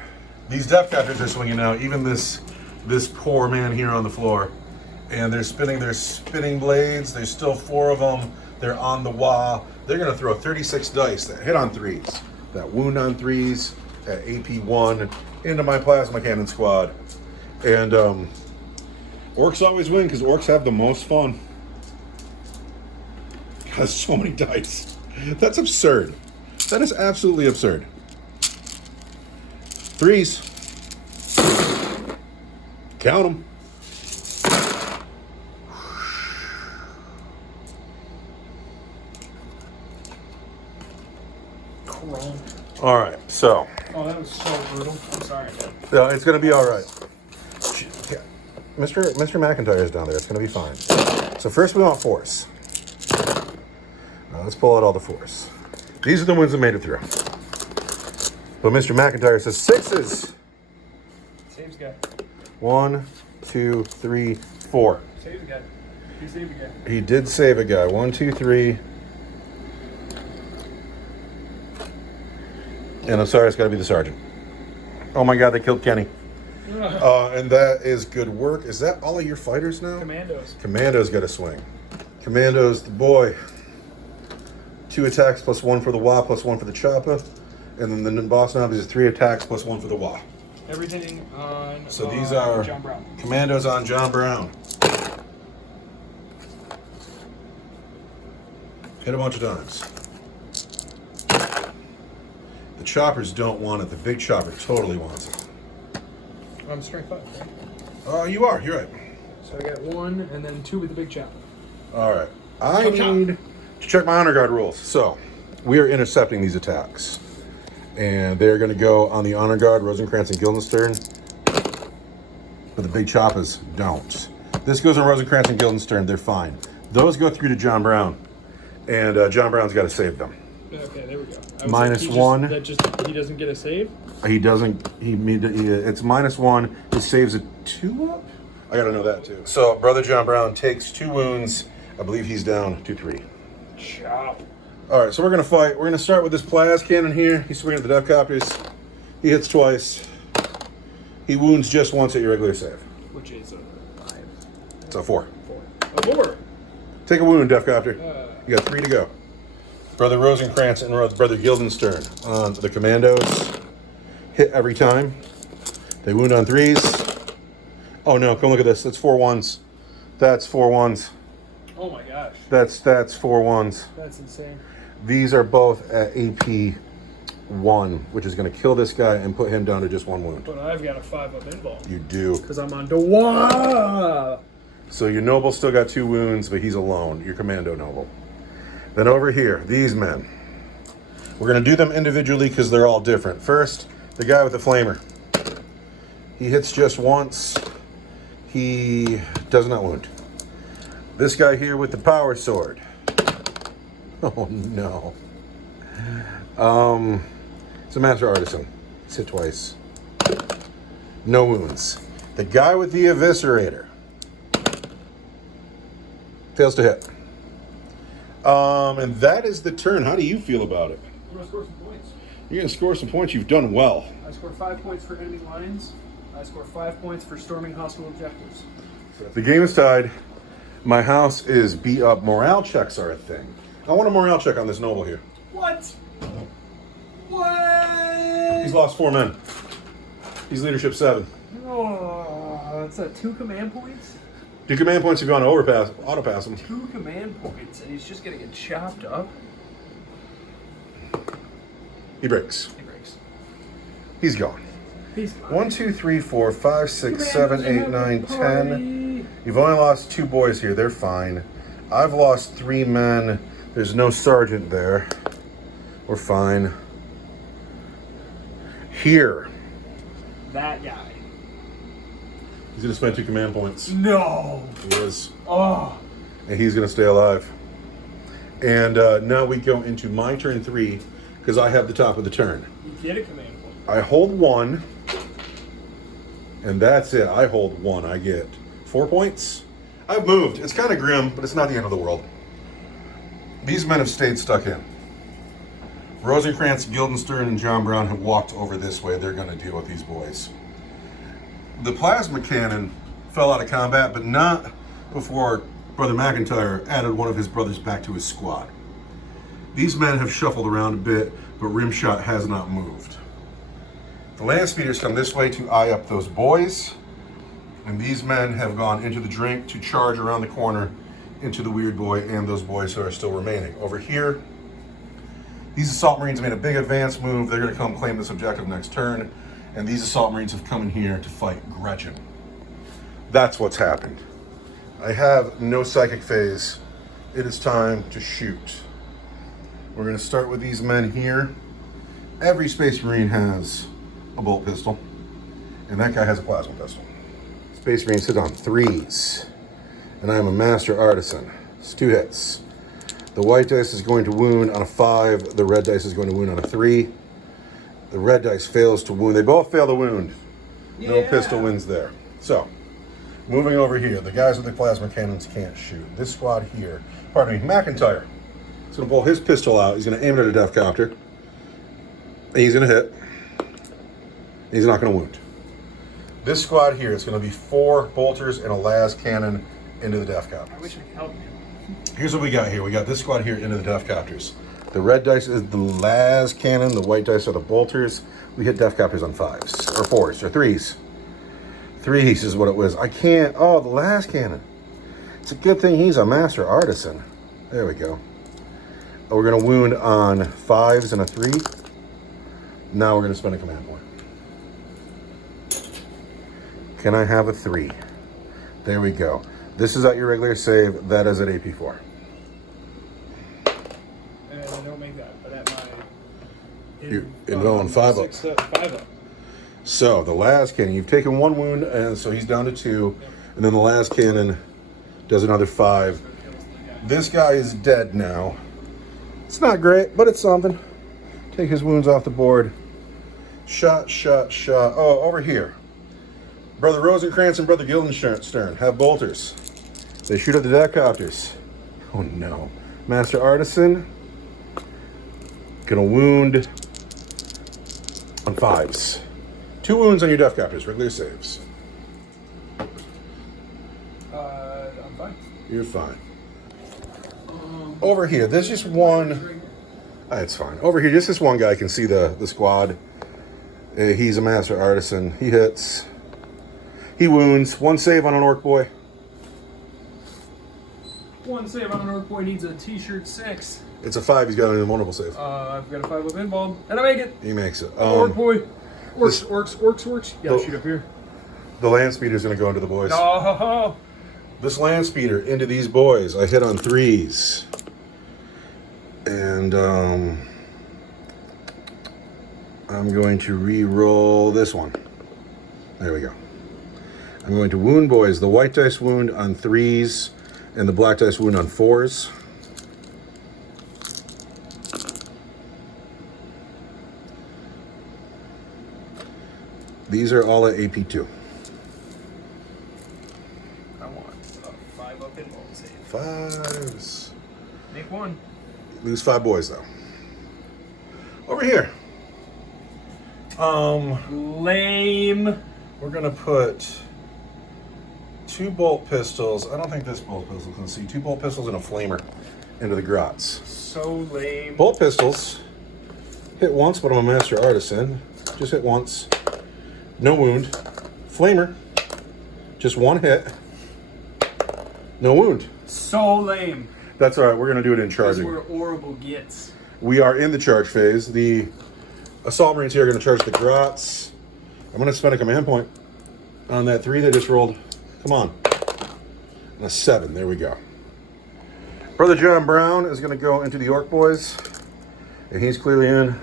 These Death Captors are swinging now. Even this poor man here on the floor. And they're spinning their spinning blades. There's still 4 of them. They're on the wall. They're going to throw 36 dice that hit on 3s, that wound on 3s, at AP 1 into my plasma cannon squad. And Orks always win because Orks have the most fun. God, so many dice. That's absurd. That is absolutely absurd. 3s. Count them. All right, so. Oh, that was so brutal. I'm sorry, man. No, it's gonna be all right. Yeah. Mr. McIntyre is down there. It's gonna be fine. So first we want force. Now let's pull out all the force. These are the ones that made it through. But Mr. McIntyre says 6s. Saves guy. 1, 2, 3, 4. Save a guy. He saved a guy. He did save a guy. 1, 2, 3. And I'm sorry, it's got to be the sergeant. Oh my God, they killed Kenny. And that is good work. Is that all of your fighters now? Commandos. Commandos got to swing. Commandos, the boy. 2 attacks plus 1 for the wah, plus 1 for the choppa. And then the boss nob is 3 attacks plus 1 for the wah. Everything on. So these are John Brown. Commandos on John Brown. Hit a bunch of times. The choppers don't want it. The big chopper totally wants it. I'm strength 5, right? Oh, you are. You're right. So I got 1 and then 2 with the big chopper. All right. I need to check my honor guard rules. So we are intercepting these attacks. And they're going to go on the honor guard, Rosencrantz and Guildenstern. But the big choppas don't. This goes on Rosencrantz and Guildenstern. They're fine. Those go through to John Brown. And John Brown's got to save them. Okay, there we go. -1. He doesn't get a save? He doesn't. It's -1. He saves a 2 up. I gotta know that too. So brother John Brown takes 2 wounds. I believe he's down to 3. Chop. All right, so we're gonna fight. We're gonna start with this plas cannon here. He's swinging at the Death Copters. He hits twice. He wounds just once at your regular save. Which is a 5. It's a 4. 4. A 4. Take a wound, Death Copter. You got 3 to go. Brother Rosencrantz and Brother Guildenstern on the Commandos. Hit every time. They wound on 3s. Oh no, come look at this. That's 4 1s. That's 4 1s. Oh my gosh. That's 4 1s. That's insane. These are both at AP 1, which is going to kill this guy and put him down to just 1 wound. But I've got a 5-up invuln. You do. Because I'm on Dewa. So your noble still got 2 wounds, but he's alone. Your commando noble. Then over here, these men. We're going to do them individually because they're all different. First, the guy with the flamer. He hits just once. He does not wound. This guy here with the power sword. Oh no. It's a master artisan. He's hit twice. No wounds. The guy with the eviscerator. Fails to hit. And that is the turn. How do you feel about it? I'm going to score some points. You're going to score some points. You've done well. I scored 5 points for enemy lines. I scored 5 points for storming hostile objectives. The game is tied. My house is beat up. Morale checks are a thing. I want a morale check on this noble here. What? What? He's lost 4 men. He's leadership 7. Oh, that's at 2 command points? 2 command points if you want to auto pass him. 2 command points, and he's just going to get chopped up? He breaks. He breaks. He's gone. He's gone. 1, 2, 3, 4, 5, 6, 7, 8, 9, 10. You've only lost 2 boys here. They're fine. I've lost 3 men. There's no sergeant there. We're fine. Here. That guy. He's going to spend 2 command points. No. He is. Oh. And he's going to stay alive. And now we go into my turn 3 because I have the top of the turn. You get a command point. I hold 1. And that's it. I hold 1. I get 4 points. I've moved. It's kind of grim, but it's not the end of the world. These men have stayed stuck in. Rosencrantz, Guildenstern, and John Brown have walked over this way. They're going to deal with these boys. The plasma cannon fell out of combat, but not before Brother McIntyre added one of his brothers back to his squad. These men have shuffled around a bit, but Rimshot has not moved. The land speeders come this way to eye up those boys, and these men have gone into the drink to charge around the corner into the weird boy and those boys who are still remaining. Over here, these assault marines made a big advance move. They're going to come claim this objective next turn, and these assault marines have come in here to fight Gretchen. That's what's happened. I have no psychic phase. It is time to shoot. We're going to start with these men here. Every Space Marine has a bolt pistol, and that guy has a plasma pistol. Space Marines hit on 3s, and I am a master artisan. It's 2 hits. The white dice is going to wound on a 5. The red dice is going to wound on a 3. The red dice fails to wound. They both fail to wound. Yeah. No pistol wins there. So, moving over here, the guys with the plasma cannons can't shoot. This squad here, pardon me, McIntyre, is going to pull his pistol out. He's going to aim it at a Death Copter. He's going to hit. He's not going to wound. This squad here is going to be 4 bolters and a las cannon into the Death Copters. I wish I could help you. Here's what we got here. We got this squad here into the Death Copters. The red dice is the las cannon. The white dice are the bolters. We hit Death Copters on 5s, or 4s, or 3s. 3s is what it was. I can't. Oh, the las cannon. It's a good thing he's a master artisan. There we go. We're going to wound on 5s and a 3. Now we're going to spend a command point. Can I have a 3? There we go. This is at your regular save. That is at AP4. And I don't make that, but at my... You're involving 5 up. 5 up. So, the las cannon, you've taken 1 wound, and so he's down to 2. Yep. And then the las cannon does another 5. This guy is dead now. It's not great, but it's something. Take his wounds off the board. Shot, shot, shot. Oh, over here. Brother Rosencrantz and Brother Guildenstern have bolters. They shoot at the Death Copters. Oh no. Master Artisan. Gonna wound on 5s. 2 wounds on your Death Copters, regular saves. I'm fine. You're fine. Over here, there's just one. It's fine. Over here, just this one guy can see the squad. He's a Master Artisan. He hits. He wounds. 1 save on an Orc boy. 1 save on an Orc boy needs a t-shirt 6. It's a 5. He's got an invulnerable save. I've got a 5 up involved, and I make it. He makes it. Orc boy. Orcs. Yeah, shoot up here. The land speeder's going to go into the boys. Oh. This land speeder into these boys. I hit on 3s. And I'm going to re-roll this one. There we go. I'm going to wound boys. The white dice wound on 3s, and the black dice wound on 4s. These are all at AP2. I want a 5 up involved save. 5s. Make 1. Lose 5 boys though. Over here. Lame. We're gonna put 2 bolt pistols. I don't think this bolt pistol can see. 2 bolt pistols and a flamer into the grots. So lame. Bolt pistols hit once, but I'm a master artisan. Just hit once. No wound. Flamer. Just 1 hit. No wound. So lame. That's all right. We're going to do it in charging. That's where Orrible gets. We are in the charge phase. The assault marines here are going to charge the grots. I'm going to spend a command point on that 3 they just rolled. Come on. And a 7. There we go. Brother John Brown is going to go into the Orc boys. And he's clearly in.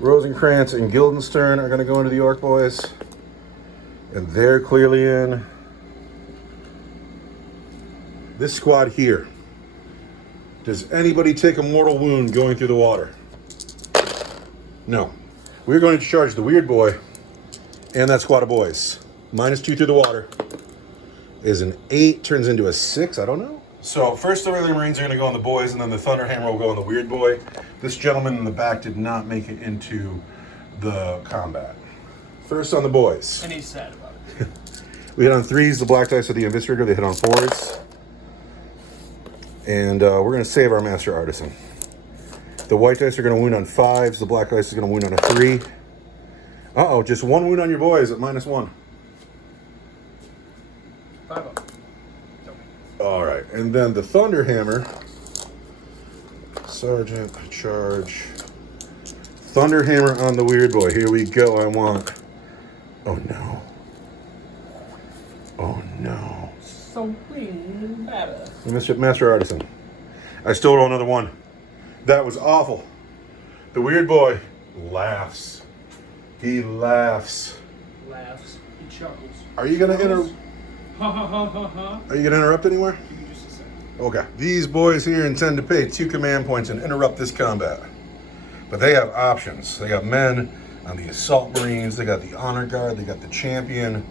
Rosencrantz and Guildenstern are going to go into the Orc boys. And they're clearly in. This squad here. Does anybody take a mortal wound going through the water? No. We're going to charge the weird boy and that squad of boys. -2 through the water is an 8, turns into a 6. I don't know. So first the regular Marines are going to go on the boys, and then the Thunderhammer will go on the weird boy. This gentleman in the back did not make it into the combat. First on the boys. And he's sad about it. We hit on 3s, the black dice of the Eviscerator. They hit on 4s. And we're going to save our Master Artisan. The white dice are going to wound on 5s. The black dice is going to wound on a 3. Uh-oh, just 1 wound on your boys at -1. 5 up. All right, and then the Thunderhammer. Sergeant, charge. Thunderhammer on the weird boy. Here we go. I want... Oh, no. Oh, no. Something better. Master Artisan. I still roll another 1. That was awful. The weird boy laughs. He laughs. Laughs. He chuckles. Are you going to interrupt? Ha ha ha ha ha. Are you going to interrupt anywhere? Give me just a second. Okay. These boys here intend to pay 2 command points and interrupt this combat. But they have options. They got men on the Assault Marines. They got the Honor Guard. They got the Champion.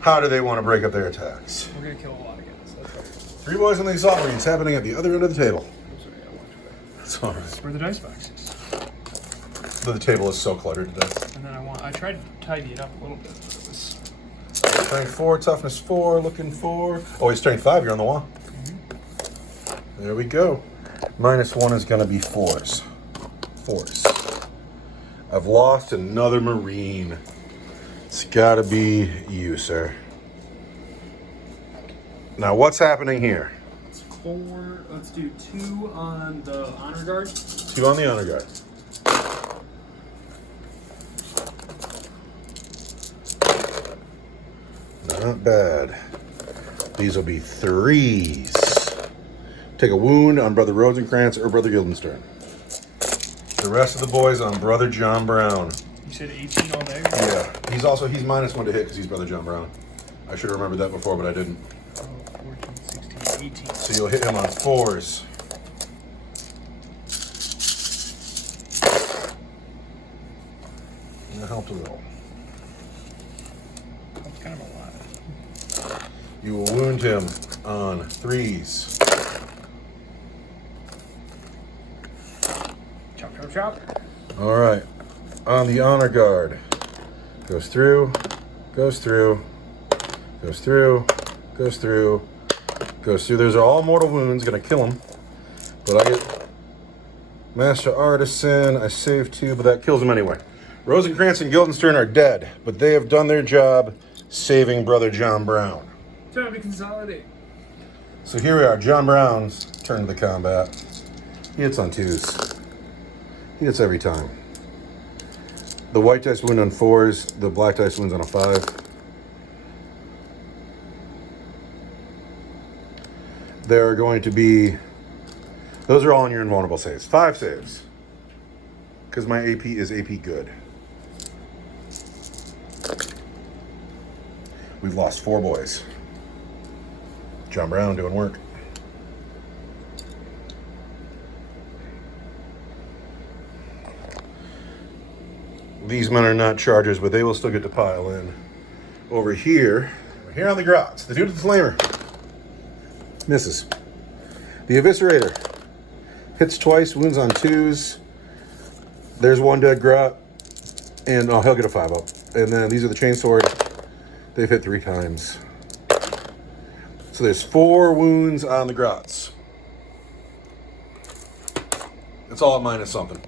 How do they want to break up their attacks? We're going to kill a lot of guys. That's right. 3 boys on the Assault Marines happening at the other end of the table. I'm sorry, I want to. That's all right. That's where the dice box is. The table is so cluttered to death. And then I tried to tidy it up a little bit, but it was... Strength 4, toughness 4, looking for... Oh, he's strength 5, you're on the wall. Mm-hmm. There we go. -1 is going to be 4s. 4s. I've lost another Marine. It's got to be you, sir. Now, what's happening here? It's 4. Let's do 2 on the Honor Guard. 2 on the Honor Guard. Not bad. These will be 3s. Take a wound on Brother Rosencrantz or Brother Guildenstern. The rest of the boys on Brother John Brown. You said 18 all day? Yeah. He's -1 to hit because he's Brother John Brown. I should have remembered that before, but I didn't. 14, 16, 18. So you'll hit him on 4s. And that helped a little. That's kind of a lot. You will wound him on 3s. Chop, chop, chop. All right. On the Honor Guard. Goes through, goes through, goes through, goes through, goes through. Those are all mortal wounds. Gonna kill him. But I get Master Artisan. I save 2, but that kills him anyway. Rosencrantz and Guildenstern are dead, but they have done their job saving Brother John Brown. Time to consolidate. So here we are. John Brown's turn to the combat. He hits on 2s. He hits every time. The white dice wound on 4s. The black dice wounds on a 5. There are going to be... Those are all in your invulnerable saves. 5 saves. Because my AP is AP good. We've lost 4 boys. John Brown doing work. These men are not chargers, but they will still get to pile in. Over here on the grots, the dude with the flamer misses. The Eviscerator hits twice, wounds on 2s. There's 1 dead grot, and he'll get a 5 up. And then these are the Chainsword. They've hit 3 times. So there's 4 wounds on the grots. It's all at minus something.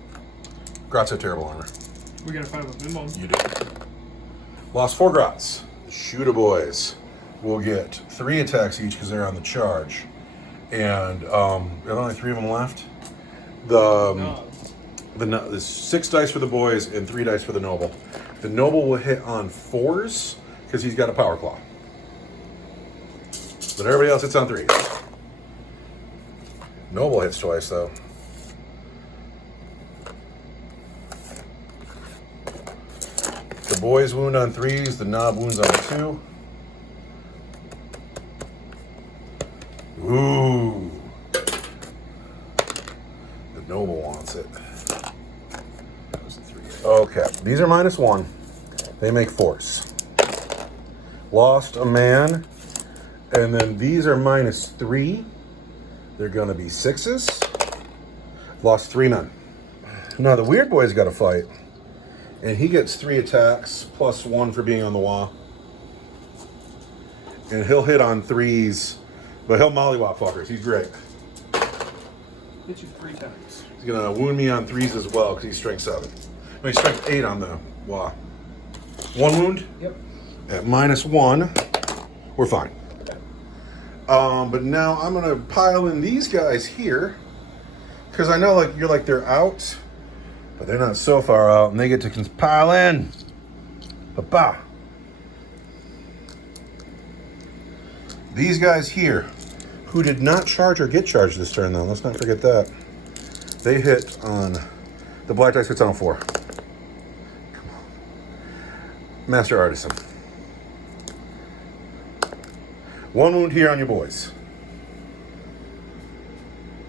Grots have terrible armor. We got a 5 up in You do. Lost 4 grots. Shooter boys will get 3 attacks each because they're on the charge. And there are only 3 of them left. There's 6 dice for the boys and 3 dice for the noble. The noble will hit on 4s because he's got a power claw. But everybody else hits on 3s. Noble hits twice though. The boys wound on 3s, the knob wounds on 2. Ooh. The noble wants it. Okay, these are -1. They make force. Lost a man. And then these are -3. They're going to be 6s. Lost 3 men. Now the weird boy's got to fight. And he gets 3 attacks plus 1 for being on the wall. And he'll hit on 3s, but he'll mollywop fuckers. He's great. Hit you 3 times. He's going to wound me on 3s as well because he's strength 7. No, he's strength 8 on the wall. 1 wound? Yep. At -1, we're fine. But now I'm gonna pile in these guys here because I know like you're like they're out, but they're not so far out, and they get to pile in. Ba-ba. These guys here, who did not charge or get charged this turn, though. Let's not forget that. They hit on the black dice hits on a 4. Come on, Master Artisan. 1 wound here on your boys.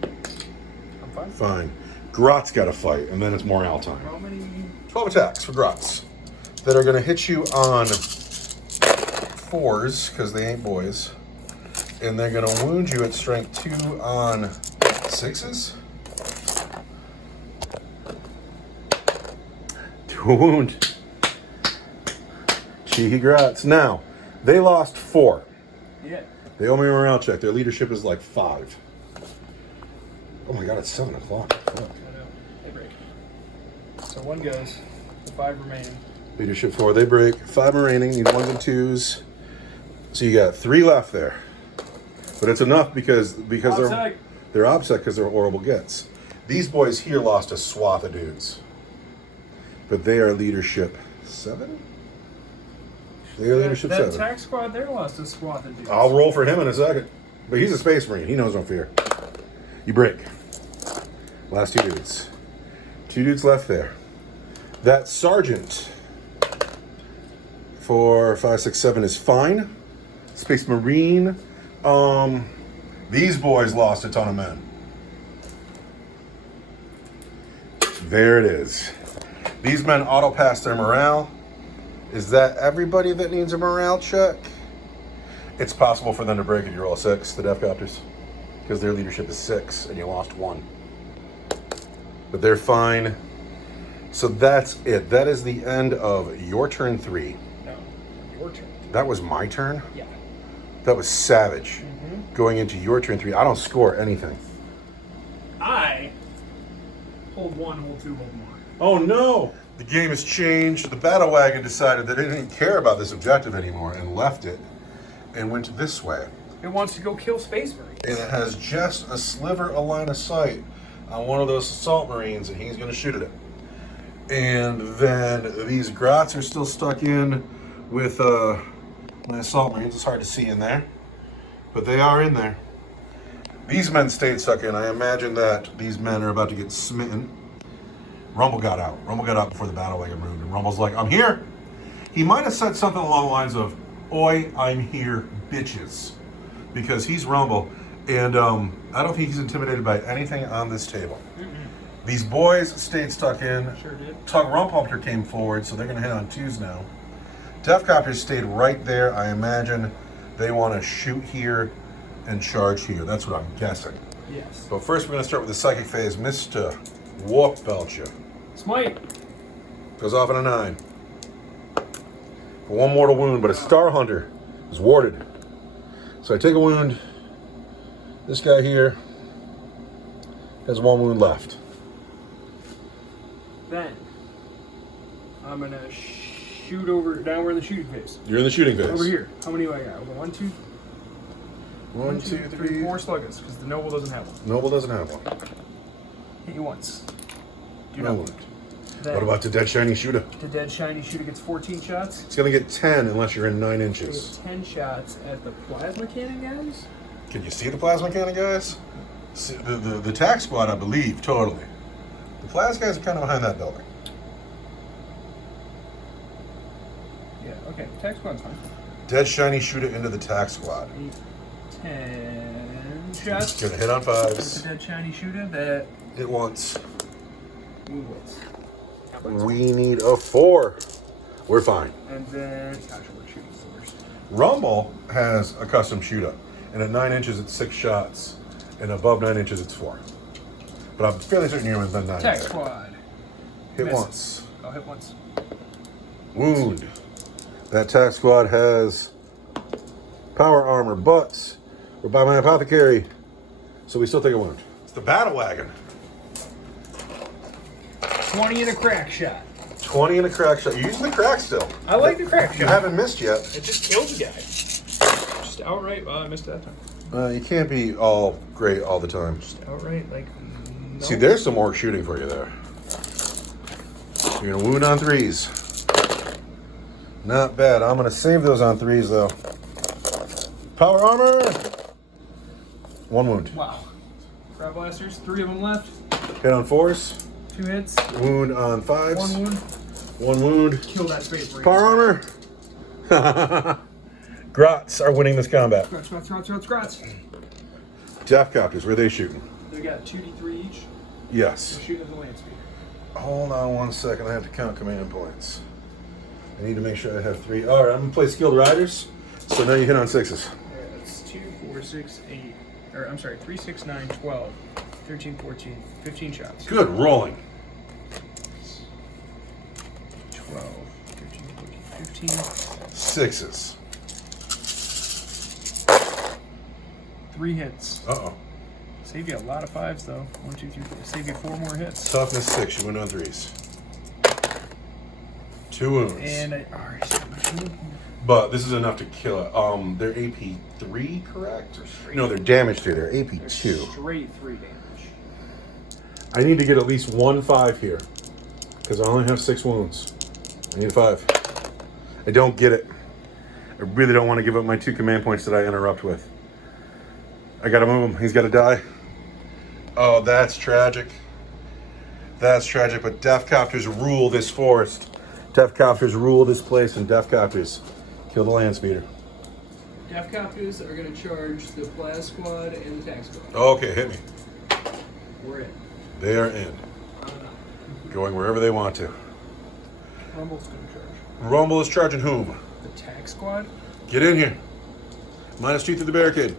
I'm fine. Fine. Grot's got to fight, and then it's morale time. How many? 12 attacks for Grots that are going to hit you on 4s because they ain't boys, and they're going to wound you at strength 2 on 6s. 2 a wound. Cheeky Grots. Now, they lost 4. Yeah. They owe me a morale check. Their leadership is like 5. Oh my god, it's 7 o'clock. Fuck. I know. They break. So 1 goes. 5 remaining. Leadership 4. They break. 5 remaining. Need 1s and 2s. So you got 3 left there. But it's enough because they're upset because they're horrible gets. These boys here lost a swath of dudes. But they are leadership 7? They are leadership 7. That attack squad there lost a swath of dudes. I'll roll for him in a second. But he's a space marine. He knows no fear. You break. Last 2 dudes. 2 dudes left there. That sergeant for 5, 6, 7 is fine. Space marine. These boys lost a ton of men. There it is. These men auto pass their morale. Is that everybody that needs a morale check? It's possible for them to break if you roll a 6, the Death Copters, because their leadership is 6 and you lost 1. But they're fine. So that's it. That is the end of your turn 3. No, your turn. That was my turn? Yeah. That was savage. Going into your turn 3. I don't score anything. I hold 1, hold 2, hold 1. Oh no! The game has changed. The battle wagon decided that it didn't care about this objective anymore and left it and went this way. It wants to go kill Space Marines. And it has just a sliver of line of sight on one of those assault marines, and he's going to shoot at it. And then these Grots are still stuck in with my assault marines. It's hard to see in there, but they are in there. These men stayed stuck in. I imagine that these men are about to get smitten. Rumble got out. Rumble got out before the battle wagon moved, and Rumble's like, I'm here. He might have said something along the lines of, Oi, I'm here, bitches. Because he's Rumble, and I don't think he's intimidated by anything on this table. These boys stayed stuck in. Sure did. Tug Rumpelter came forward, so they're going to hit on 2s now. Death Copters stayed right there. I imagine they want to shoot here and charge here. That's what I'm guessing. Yes. But first, we're going to start with the psychic phase. Mr. Warp Belcher. Smite. Goes off in a 9. For 1 mortal wound, but a Star Hunter is warded. So I take a wound. This guy here has 1 wound left. Then I'm gonna shoot over. Now we're in the shooting phase. You're in the shooting phase. Over here. How many do I got? 1, 2. 1, 2, 3. 4 sluggers, because the noble doesn't have one. Noble doesn't have one. Hit you once. Do No not wound. Then What about the dead shiny shooter? the dead shiny shooter gets 14 shots. It's gonna get 10 unless you're in 9 They inches. get 10 shots at the plasma cannon guys. Can you see the plasma cannon guys? See, the tac squad, I believe, totally. The plasma guys are kind of behind that building. Yeah. Okay. Attack squad's fine. Dead shiny shooter into the tac squad. 8, 10 shots. Gonna hit on With the 5s. dead shiny shooter that Hit once. moves. We need a 4. We're fine. And then gosh, we're shooting the worst. Rumble has a custom shooter, and at 9 inches, it's 6 shots. And above 9 inches, it's 4. But I'm fairly certain your one's been 9. Attack squad. Hit Miss. once. I'll hit once. Wound. That attack squad has power armor, but we're by my apothecary, so we still take a wound. It's the battle wagon. 20 and a crack shot. 20 and a crack shot. You're using the crack still. I like the crack You shot. haven't missed yet. It just killed the guy. Just outright. Well, I missed that time. You can't be all great all the time. Just outright, like. No. See, there's some orc shooting for you there. You're gonna wound on 3s. Not bad. I'm gonna save those on 3s though. Power armor. 1 wound. Wow. Crab blasters. 3 of them left. Hit on 4s. 2 hits. Wound on 5s. 1 wound. 1 wound. Kill that space marine. Power armor. Grots are winning this combat. Scratch. Death copters, where are they shooting? They got 2d3 each. Yes. They're shooting at the land speed. Hold on 1 second. I have to count command points. I need to make sure I have 3. All right, I'm gonna play skilled riders. So now you hit on 6s. That's 2, 4, 6, 8. Or I'm sorry, 3, 6, 9, 12, 13, 14, 15 shots. Good rolling. 12, 13, 14, 15. 6s. 3 hits. Uh-oh. Save you a lot of 5s though. 1, 2, 3, 4. Save you 4 more hits. Toughness 6. You went on 3s. 2 wounds. And I already said my 2. But this is enough to kill it. They're AP 3, correct? They're straight. No, they're damage 3. They're AP They're 2. straight 3 damage. I need to get at least 1 5 here. Because I only have 6 wounds. I need a 5. I don't get it. I really don't want to give up my 2 command points that I interrupt with. I gotta move him. He's gotta die. Oh, that's tragic. That's tragic, but Death Copters rule this forest. Death Copters rule this place, and Death Copters kill the land speeder. Death Copters are going to charge the Plas Squad and the Tax Squad. Okay, hit me. We're in. They are in. Going wherever they want to. Rumble's going to charge. Rumble is charging whom? The Tax Squad? Get in here. -2 through the barricade.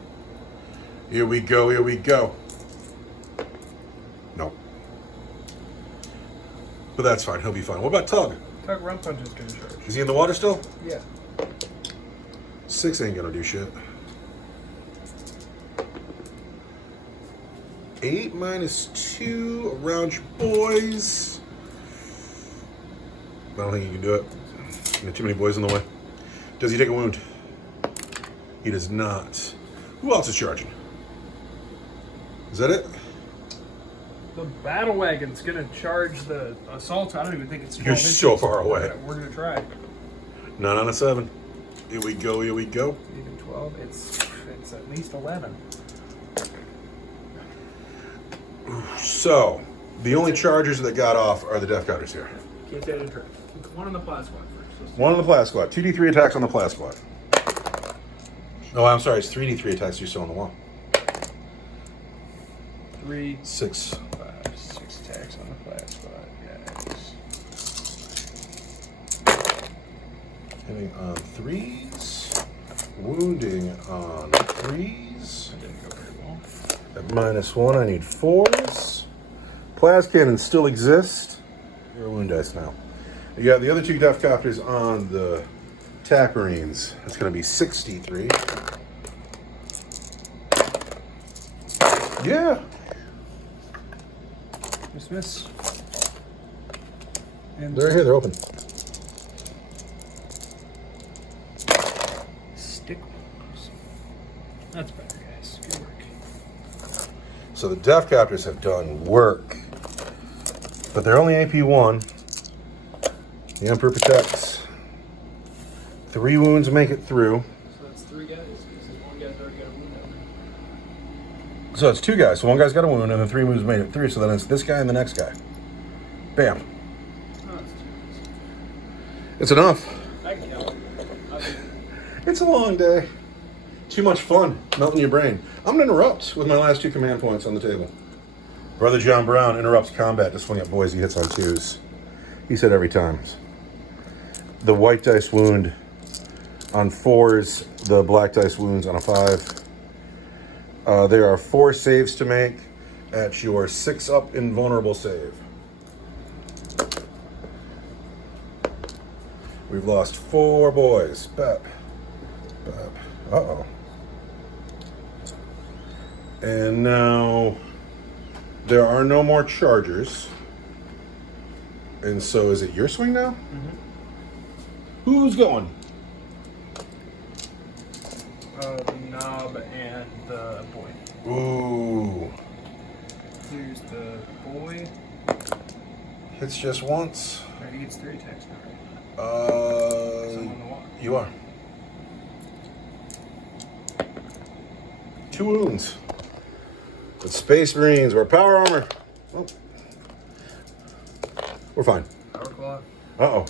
Here we go, here we go. No. But that's fine, he'll be fine. What about Tug? Tug Rum Punch is going to charge. Is he in the water still? Yeah. 6 ain't gonna do shit. 8 -2 around your boys. I don't think you can do it. Got too many boys in the way. Does he take a wound? He does not. Who else is charging? Is that it? The Battle Wagon's going to charge the Assault. I don't even think it's 12 You're inches. so far away. We're going to try. 9 on a 7. Here we go, here we go. Even 12. It's at least 11. So, the only chargers that got off are the Death Cutters here. Keep that in track. 1 on the Plas Squad first. 1 on the Plas Squad. 2d3 attacks on the Plas Squad. Oh, I'm sorry. It's 3d3 attacks. You're still on the wall. 3, 6. 5, 6 attacks on the Plas Squad, guys. Hitting on 3s. Wounding on 3s. That didn't go very well. At -1, I need 4s. Plas cannons still exist. Your wound dice now. You got the other 2 Death Copters on the Tac Marines. It's going to be 63. Yeah. Miss. And They're here. They're open. stick bombs. That's better, guys. Good work. So the Death Copters have done work. But they're only AP1. The Emperor protects. 3 wounds make it through. So that's 3 guys. Because 1 guy's already got a wound out there. So it's 2 guys. So 1 guy's got a wound, and then 3 wounds made it through. So then it's this guy and the next guy. Bam. Oh, it's 2 guys. It's enough. I can count. It's a long day. Too much fun. Melting your brain. I'm going to interrupt with my last 2 command points on the table. Brother John Brown interrupts combat to swing at boys he hits on 2s. He said every time. The white dice wound on 4s, the black dice wounds on a 5. There are 4 saves to make at your 6-up invulnerable save. We've lost 4 boys. Bap. Bap. Uh-oh. And now there are no more chargers. And so is it your swing now? Mm-hmm. Who's going? The knob and the boy. Ooh. Here's the boy. Hits just once. Alright, he gets 3 attacks now, right? So I'm on the walk. You are. 2 wounds. But Space Marines, we're power armor. Oh. We're fine. Power claw. Uh-oh.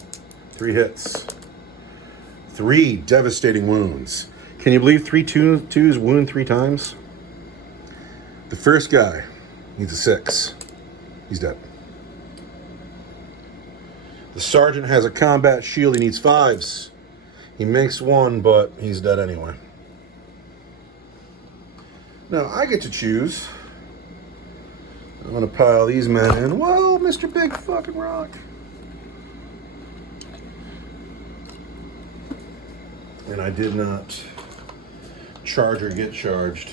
3 hits. 3 devastating wounds. Can you believe 3 twos wound 3 times? The first guy needs a 6. He's dead. The sergeant has a combat shield. He needs 5s. He makes 1, but he's dead anyway. Now, I get to choose. I'm going to pile these men in. Whoa, Mr. Big fucking Rock. And I did not charge or get charged.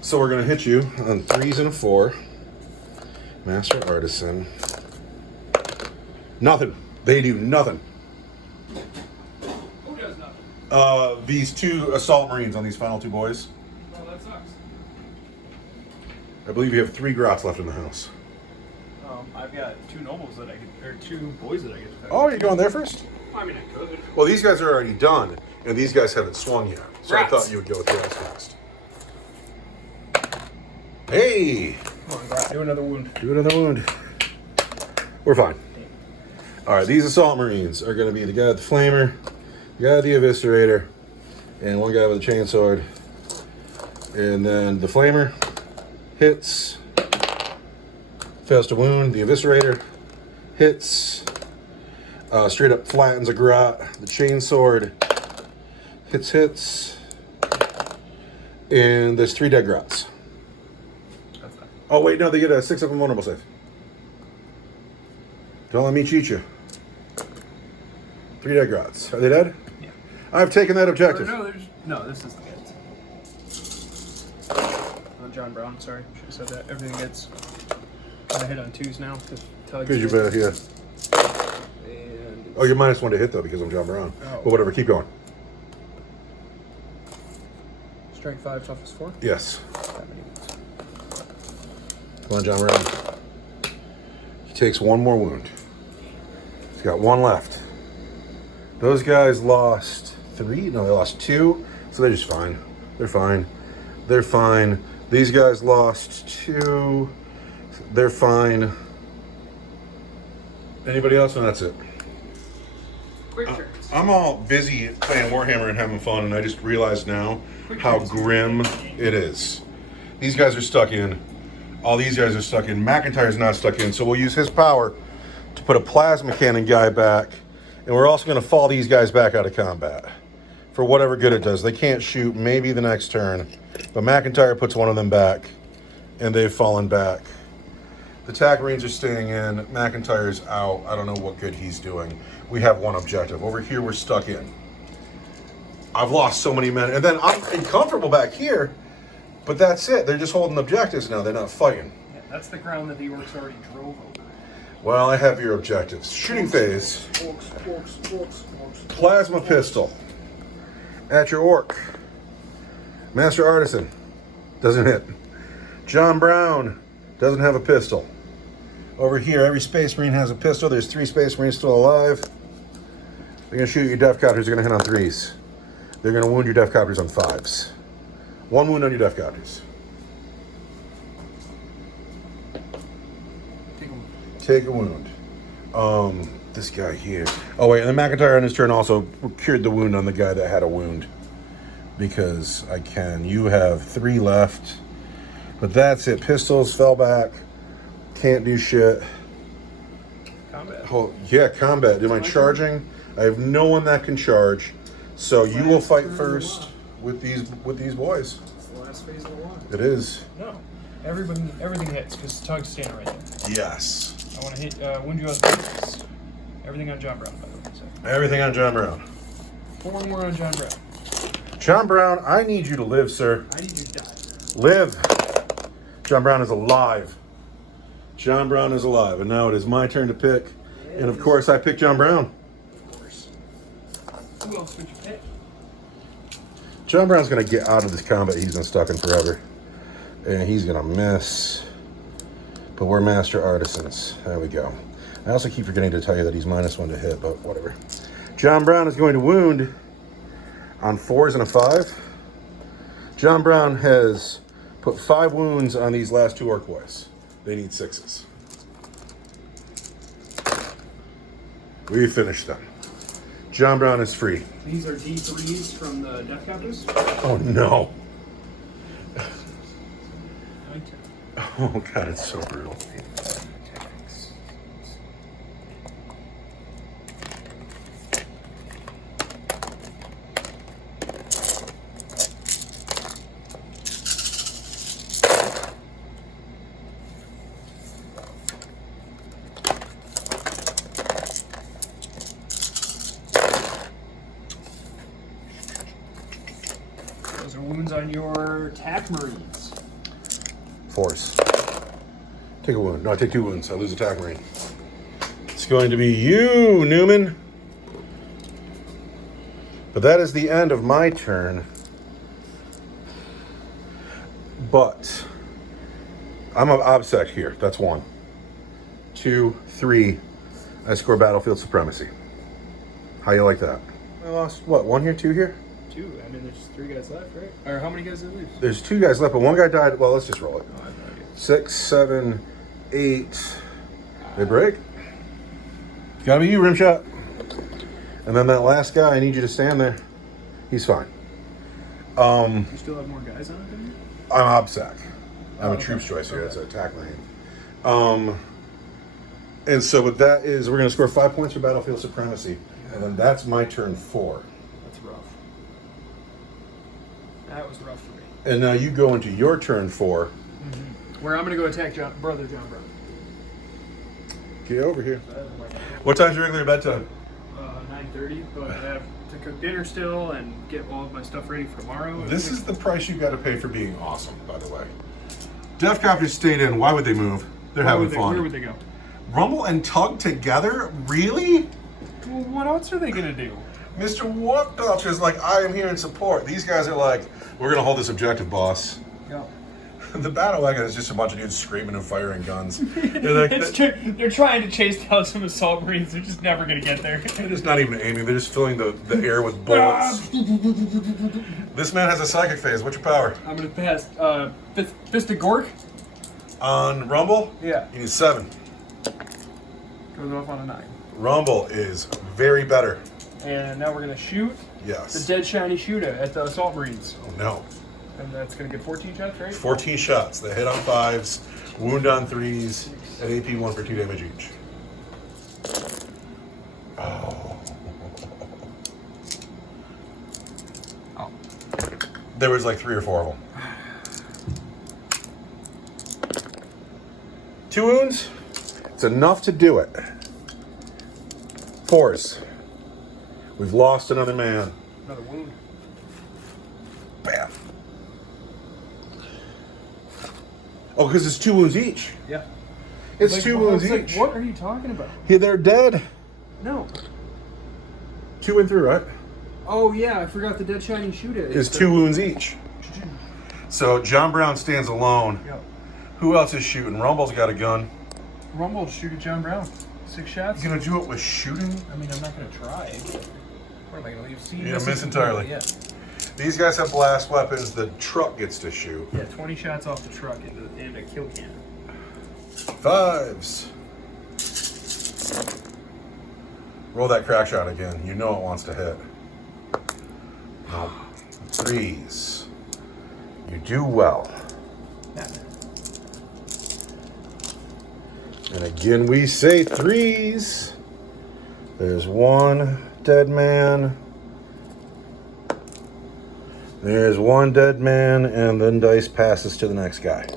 So we're going to hit you on 3s and a 4. Master Artisan. Nothing. They do nothing. Who does nothing? These 2 assault marines on these final 2 boys. Oh, that sucks. I believe you have 3 grots left in the house. I've got 2 nobles that I get, or 2 boys that I get to pick. Oh, you're going there first? I mean, I could. Well, these guys are already done, and these guys haven't swung yet. So Grats. I thought you would go with yours first. Hey! Come on, Grat, do another wound. Do another wound. We're fine. All right, these assault marines are going to be the guy with the flamer, the guy with the eviscerator, and 1 guy with a chainsword. And then the flamer hits, fails to wound. The eviscerator hits, straight up flattens a grot. The chainsword hits, and there's 3 dead grots. That's fine. Oh wait, no, they get a 6-up invulnerable save. Don't let me cheat you. 3 dead grots. Are they dead? Yeah. I've taken that objective. No, this is the hit. John Brown, sorry. Should have said that. Everything gets I hit on 2s now. Because you better, yeah. And Oh, you're -1 to hit though because I'm John Brown. Oh. But whatever, keep going. strength 5, toughness 4. Yes. That many wounds. Come on, John Brown. He takes 1 more wound. He's got 1 left. Those guys lost 3. No, they lost 2. So they're just fine. They're fine. They're fine. These guys lost 2. They're fine. Anybody else? No, that's it. Quick turns. I'm all busy playing Warhammer and having fun, and I just realized now how grim it is. These guys are stuck in. All these guys are stuck in. McIntyre's not stuck in, so we'll use his power to put a plasma cannon guy back, and we're also going to fall these guys back out of combat for whatever good it does. They can't shoot maybe the next turn, but McIntyre puts 1 of them back, and they've fallen back. The attack Marines are staying in. McIntyre's out. I don't know what good he's doing. We have 1 objective. Over here, we're stuck in. I've lost so many men. And then I'm uncomfortable back here, but that's it. They're just holding objectives now. They're not fighting. Yeah, that's the ground that the Orks already drove over. Well, I have your objectives. Shooting phase. Orks. Plasma pistol. At your orc. Master Artisan. Doesn't hit. John Brown doesn't have a pistol. Over here, every Space Marine has a pistol. There's 3 Space Marines still alive. They're going to shoot your Def Copters. They're going to hit on 3s. They're going to wound your Def Copters on 5s. 1 wound on your Def Copters. Take a wound. This guy here. Oh, wait, and then McIntyre on his turn also cured the wound on the guy that had a wound. Because I can. You have 3 left. But that's it. Pistols fell back. Can't do shit. Combat. Oh, yeah, combat. Am I charging? I have no one that can charge. So you will fight first with these boys. It's the last last phase of the one. It is. No. Everything hits because Tug's standing right there. Yes. I want to hit Wind US bases. Everything on John Brown, by the way. So. Everything on John Brown. 4 more on John Brown. John Brown, I need you to live, sir. I need you to die. Live. John Brown is alive. John Brown is alive. And now it is my turn to pick. And of course, I pick John Brown. Of course. Who else would you pick? John Brown's going to get out of this combat he's been stuck in forever. And he's going to miss. But we're master artisans. There we go. I also keep forgetting to tell you that he's -1 to hit, but whatever. John Brown is going to wound on 4s and a 5. John Brown has put 5 wounds on these last 2 orc boys. They need 6s. We finished them. John Brown is free. These are D3s from the Death Captors. Oh no. My turn. Oh god, it's so brutal. Those are wounds on your attack marines. Force. Take a wound. No, I take 2 wounds. I lose attack marine. It's going to be you, Newman. But that is the end of my turn. But I'm an obsec here. That's 1. 2, 3. I score battlefield supremacy. How you like that? I lost, what, 1 here, 2 here? 2. I mean, there's 3 guys left, right? Or how many guys did I lose? There's 2 guys left, but 1 guy died. Well, let's just roll it. Oh, I have no idea. 6, 7, 8. They break. Gotta be you, Rimshot. And then that last guy, I need you to stand there. He's fine. You still have more guys on it than you? I'm OBSEC. I'm a okay. troops choice here. Okay. That's an attack lane. And so what that is, we're going to score 5 points for battlefield supremacy. And then that's my turn 4. That's rough. That was rough for me. And now you go into your turn 4. Where I'm going to go attack Brother John Brown. Get over here. What time's your regular bedtime? 9:30, but I have to cook dinner still and get all of my stuff ready for tomorrow. This is the price you got to pay for being awesome, by the way. Death Captors stayed in. Why would they move? They're having fun. Where would they go? Rumble and Tug together? Really? Well, what else are they going to do? Mr. Warp Doctor is like, I am here in support. These guys are like, we're going to hold this objective, boss. Yeah. The battle wagon is just a bunch of dudes screaming and firing guns. They're, like, They're trying to chase down some assault marines. They're just never going to get there. they're just not even aiming. They're just filling the air with bullets. This man has a psychic phase. What's your power? I'm going to pass Fist of Gork. On Rumble? Yeah. You need 7. Goes off on a 9. Rumble is very better. And now we're going to shoot Yes. the dead shiny shooter at the assault marines. Oh, no. And that's going to get 14 shots, right? 14 shots. They hit on 5s, wound on 3s, and AP 1 for 2 damage each. Oh. Oh. There was like 3 or 4 of them. 2 wounds. It's enough to do it. 4s. We've lost another man. Another wound. Bam. Oh, because it's 2 wounds each. Yeah. It's 2 wounds like, each. what are you talking about? Yeah, they're dead. No. 2 and 3, right? Oh, yeah, I forgot the dead shiny shooter. Is 2 wounds each. So John Brown stands alone. Yep. Who else is shooting? Rumble's got a gun. Rumble, shoot at John Brown. 6 shots? You gonna do it with shooting? I mean, I'm not going to try. What am I going to leave? See, Yeah, miss entirely. Yeah. These guys have blast weapons. The truck gets to shoot. Yeah, 20 shots off the truck and a kill cannon. 5s. Roll that crack shot again. You know it wants to hit. No. 3s. You do well. And again, we say 3s. There's 1 dead man. There's one dead man, and then dice passes to the next guy.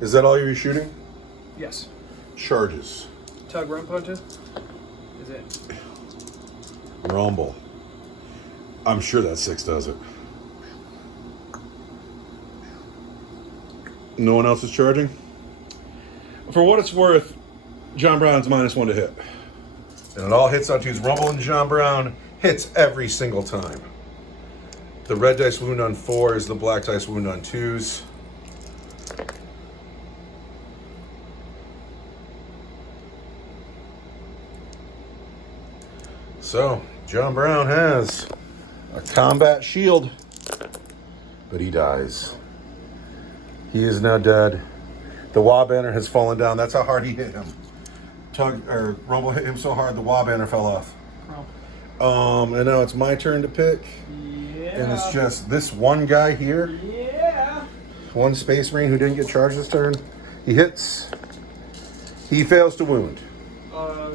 Is that all you're shooting? Yes. Charges. Tug Rump Hunter is it. Rumble. I'm sure that 6 does it. No one else is charging? For what it's worth, John Brown's -1 to hit. And it all hits on 2s. Rumble and John Brown hits every single time. The red dice wound on 4s, the black dice wound on 2s. So, John Brown has a combat shield, but he dies. He is now dead. The Wa banner has fallen down. That's how hard he hit him. Rumble hit him so hard the Wa banner fell off. And now it's my turn to pick. Yeah. And it's just this one guy here. Yeah. One Space Marine who didn't get charged this turn. He hits. He fails to wound.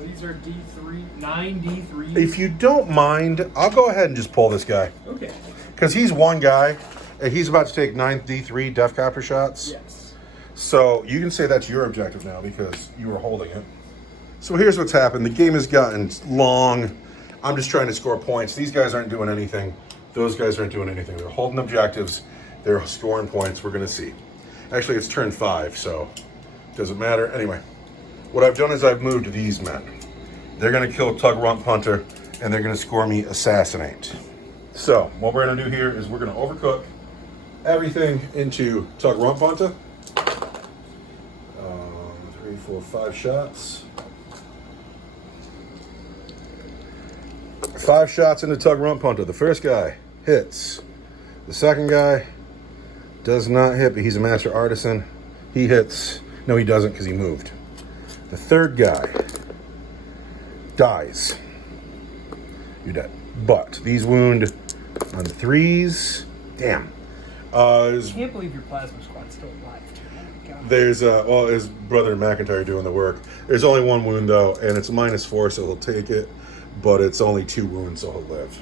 These are D3, 9 D3. If you don't mind, I'll go ahead and just pull this guy. Okay. Because he's one guy, and he's about to take 9 D3 Death Copter shots. Yes. So you can say that's your objective now because you were holding it. So here's what's happened. The game has gotten long. I'm just trying to score points. These guys aren't doing anything. Those guys aren't doing anything. They're holding objectives. They're scoring points. We're going to see. Actually, it's turn 5, so it doesn't matter. Anyway, what I've done is I've moved these men. They're going to kill Tug Rump Hunter, and they're going to score me Assassinate. So what we're going to do here is we're going to overcook everything into Tug Rump Hunter. 3, 4, 5 shots. 5 shots into Tug Rump Hunter. The first guy hits. The second guy does not hit, but he's a master artisan. He hits. No, he doesn't because he moved. The third guy dies. You're dead. But these wound on 3s. Damn. I can't believe your plasma squad's still alive. God. There's well, his brother McIntyre doing the work. There's only 1 wound though, and it's -4, so he'll take it. But it's only 2 wounds, so he'll live.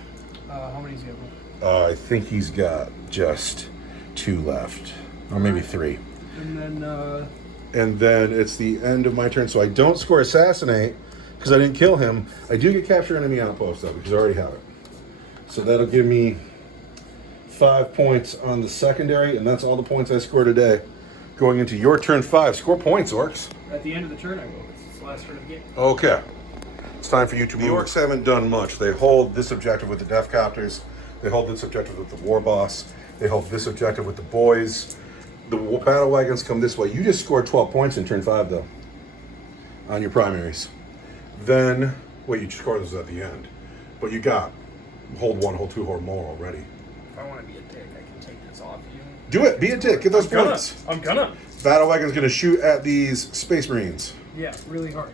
How many's he I think he's got just 2 left, or maybe 3. And then it's the end of my turn, so I don't score Assassinate because I didn't kill him. I do get Capture Enemy Outpost though, because I already have it. So that'll give me 5 points on the secondary, and that's all the points I score today. Going into your turn 5, score points, Orks. At the end of the turn, I will. It's the last turn of the game. Okay. It's time for you to move. The Orks haven't done much. They hold this objective with the Death Copters. They hold this objective with the War Boss. They hold this objective with the boys. The battle wagons come this way. You just scored 12 points in turn 5, though, on your primaries. Then, well, you scored those at the end. But you got hold 1, hold 2, hold more already. If I want to be a dick, I can take this off you. Do it. Be a dick. Get those points. I'm gonna. Battle wagon's going to shoot at these Space Marines. Yeah, really hard.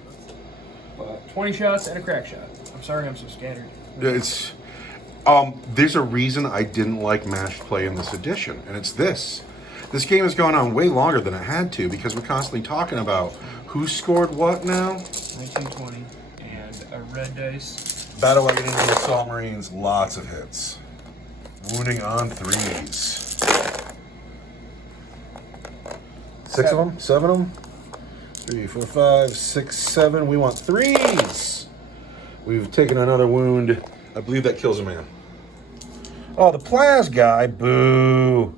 20 shots and a crack shot. I'm sorry I'm so scattered. It's there's a reason I didn't like matched play in this edition, and it's this. This game has gone on way longer than it had to because we're constantly talking about who scored what now. 1920 and a red dice. Battle wagon and assault marines, lots of hits. Wounding on 3s. 6 of them? 7 of them? 3, 4, 5, 6, 7. We want 3s. We've taken another wound. I believe that kills a man. Oh, the Plaz guy. Boo.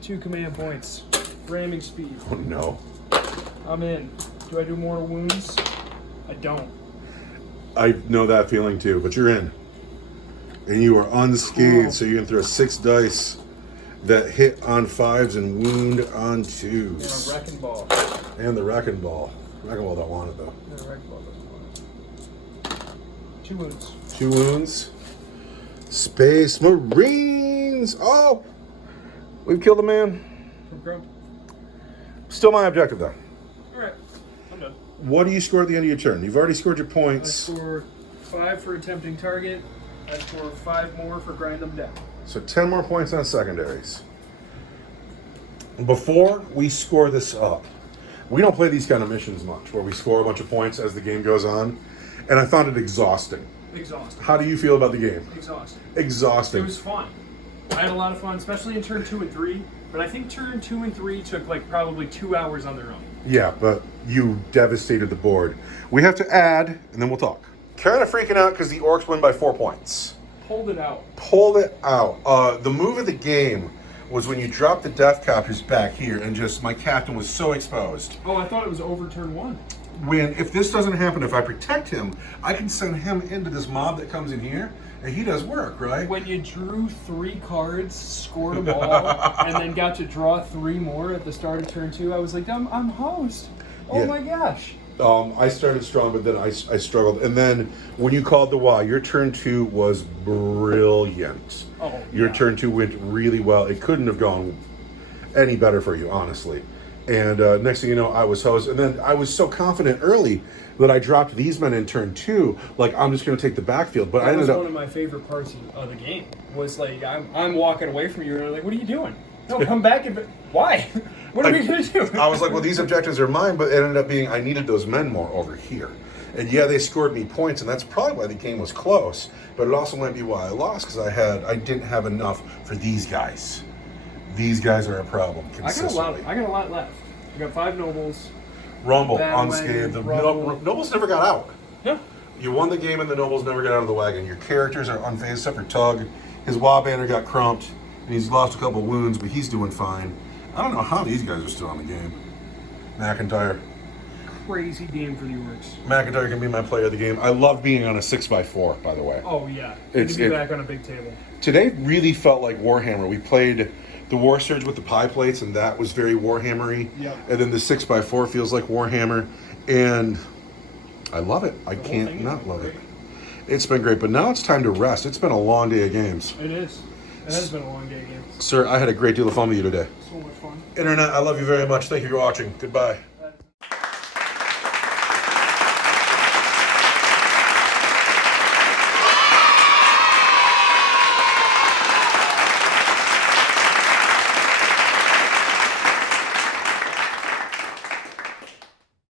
2 command points. Ramming speed. Oh, no. I'm in. Do I do more wounds? I don't. I know that feeling too, but you're in. And you are unscathed, so you can throw 6 dice that hit on 5s and wound on 2s. And a wrecking ball. And the wrecking ball. Wrecking ball don't want it though. And a wrecking ball doesn't want it. 2 wounds. 2 wounds. Space Marines. Oh, we've killed a man. From Grump. Still my objective though. Alright, I'm done. What do you score at the end of your turn? You've already scored your I points. score 5 for attempting target. I score 5 more for grind them down. So 10 more points on secondaries. Before we score this up, we don't play these kind of missions much, where we score a bunch of points as the game goes on, and I found it exhausting. Exhausting. How do you feel about the game? Exhausting. Exhausting. It was fun. I had a lot of fun, especially in turn 2 and 3. But I think turn 2 and 3 took like probably 2 hours on their own. Yeah, but you devastated the board. We have to add, and then we'll talk. Kind of freaking out because the Orks win by 4 points. Pulled it out. Pulled it out. The move of the game was when you drop the death copters back here, and just my captain was so exposed. Oh, I thought it was over turn 1. If this doesn't happen, if I protect him, I can send him into this mob that comes in here, and he does work, right? When you drew 3 cards, scored them all, and then got to draw 3 more at the start of turn 2, I was like, I'm host. Oh Yeah. my gosh. I started strong, but then I struggled. And then when you called the wall, your turn 2 was brilliant. Oh, Your yeah. turn 2 went really well. It couldn't have gone any better for you, honestly. And next thing you know, I was host. And then I was so confident early that I dropped these men in turn 2. Like, I'm just going to take the backfield. But That I was ended one up... of my favorite parts of the game. Was like, I'm walking away from you, and I'm like, what are you doing? No, come back. Why? What are we going to do? I was like, well, these objectives are mine, but it ended up being I needed those men more over here. And yeah, they scored me points, and that's probably why the game was close. But it also might be why I lost, because I didn't have enough for these guys. These guys are a problem consistently. I got a lot left. I got 5 nobles. Rumble, Battle unscathed. The wagon, Rumble. Nobles never got out. Yeah. You won the game, and the Nobles never got out of the wagon. Your characters are unfazed, except for Tug. His Wa banner got crumped, and he's lost a couple wounds, but he's doing fine. I don't know how these guys are still in the game. McIntyre. Crazy game for the Orks. McIntyre can be my player of the game. I love being on a 6x4, by the way. Oh yeah. Good to be back on a big table. Today really felt like Warhammer. We played the War Surge with the pie plates, and that was very Warhammer-y. Yep. And then the 6x4 feels like Warhammer. And I love it. I can't not love it. It's been great, but now it's time to rest. It's been a long day of games. It is. It has been a long day of games. Sir, I had a great deal of fun with you today. So much fun. Internet, I love you very much. Thank you for watching. Goodbye.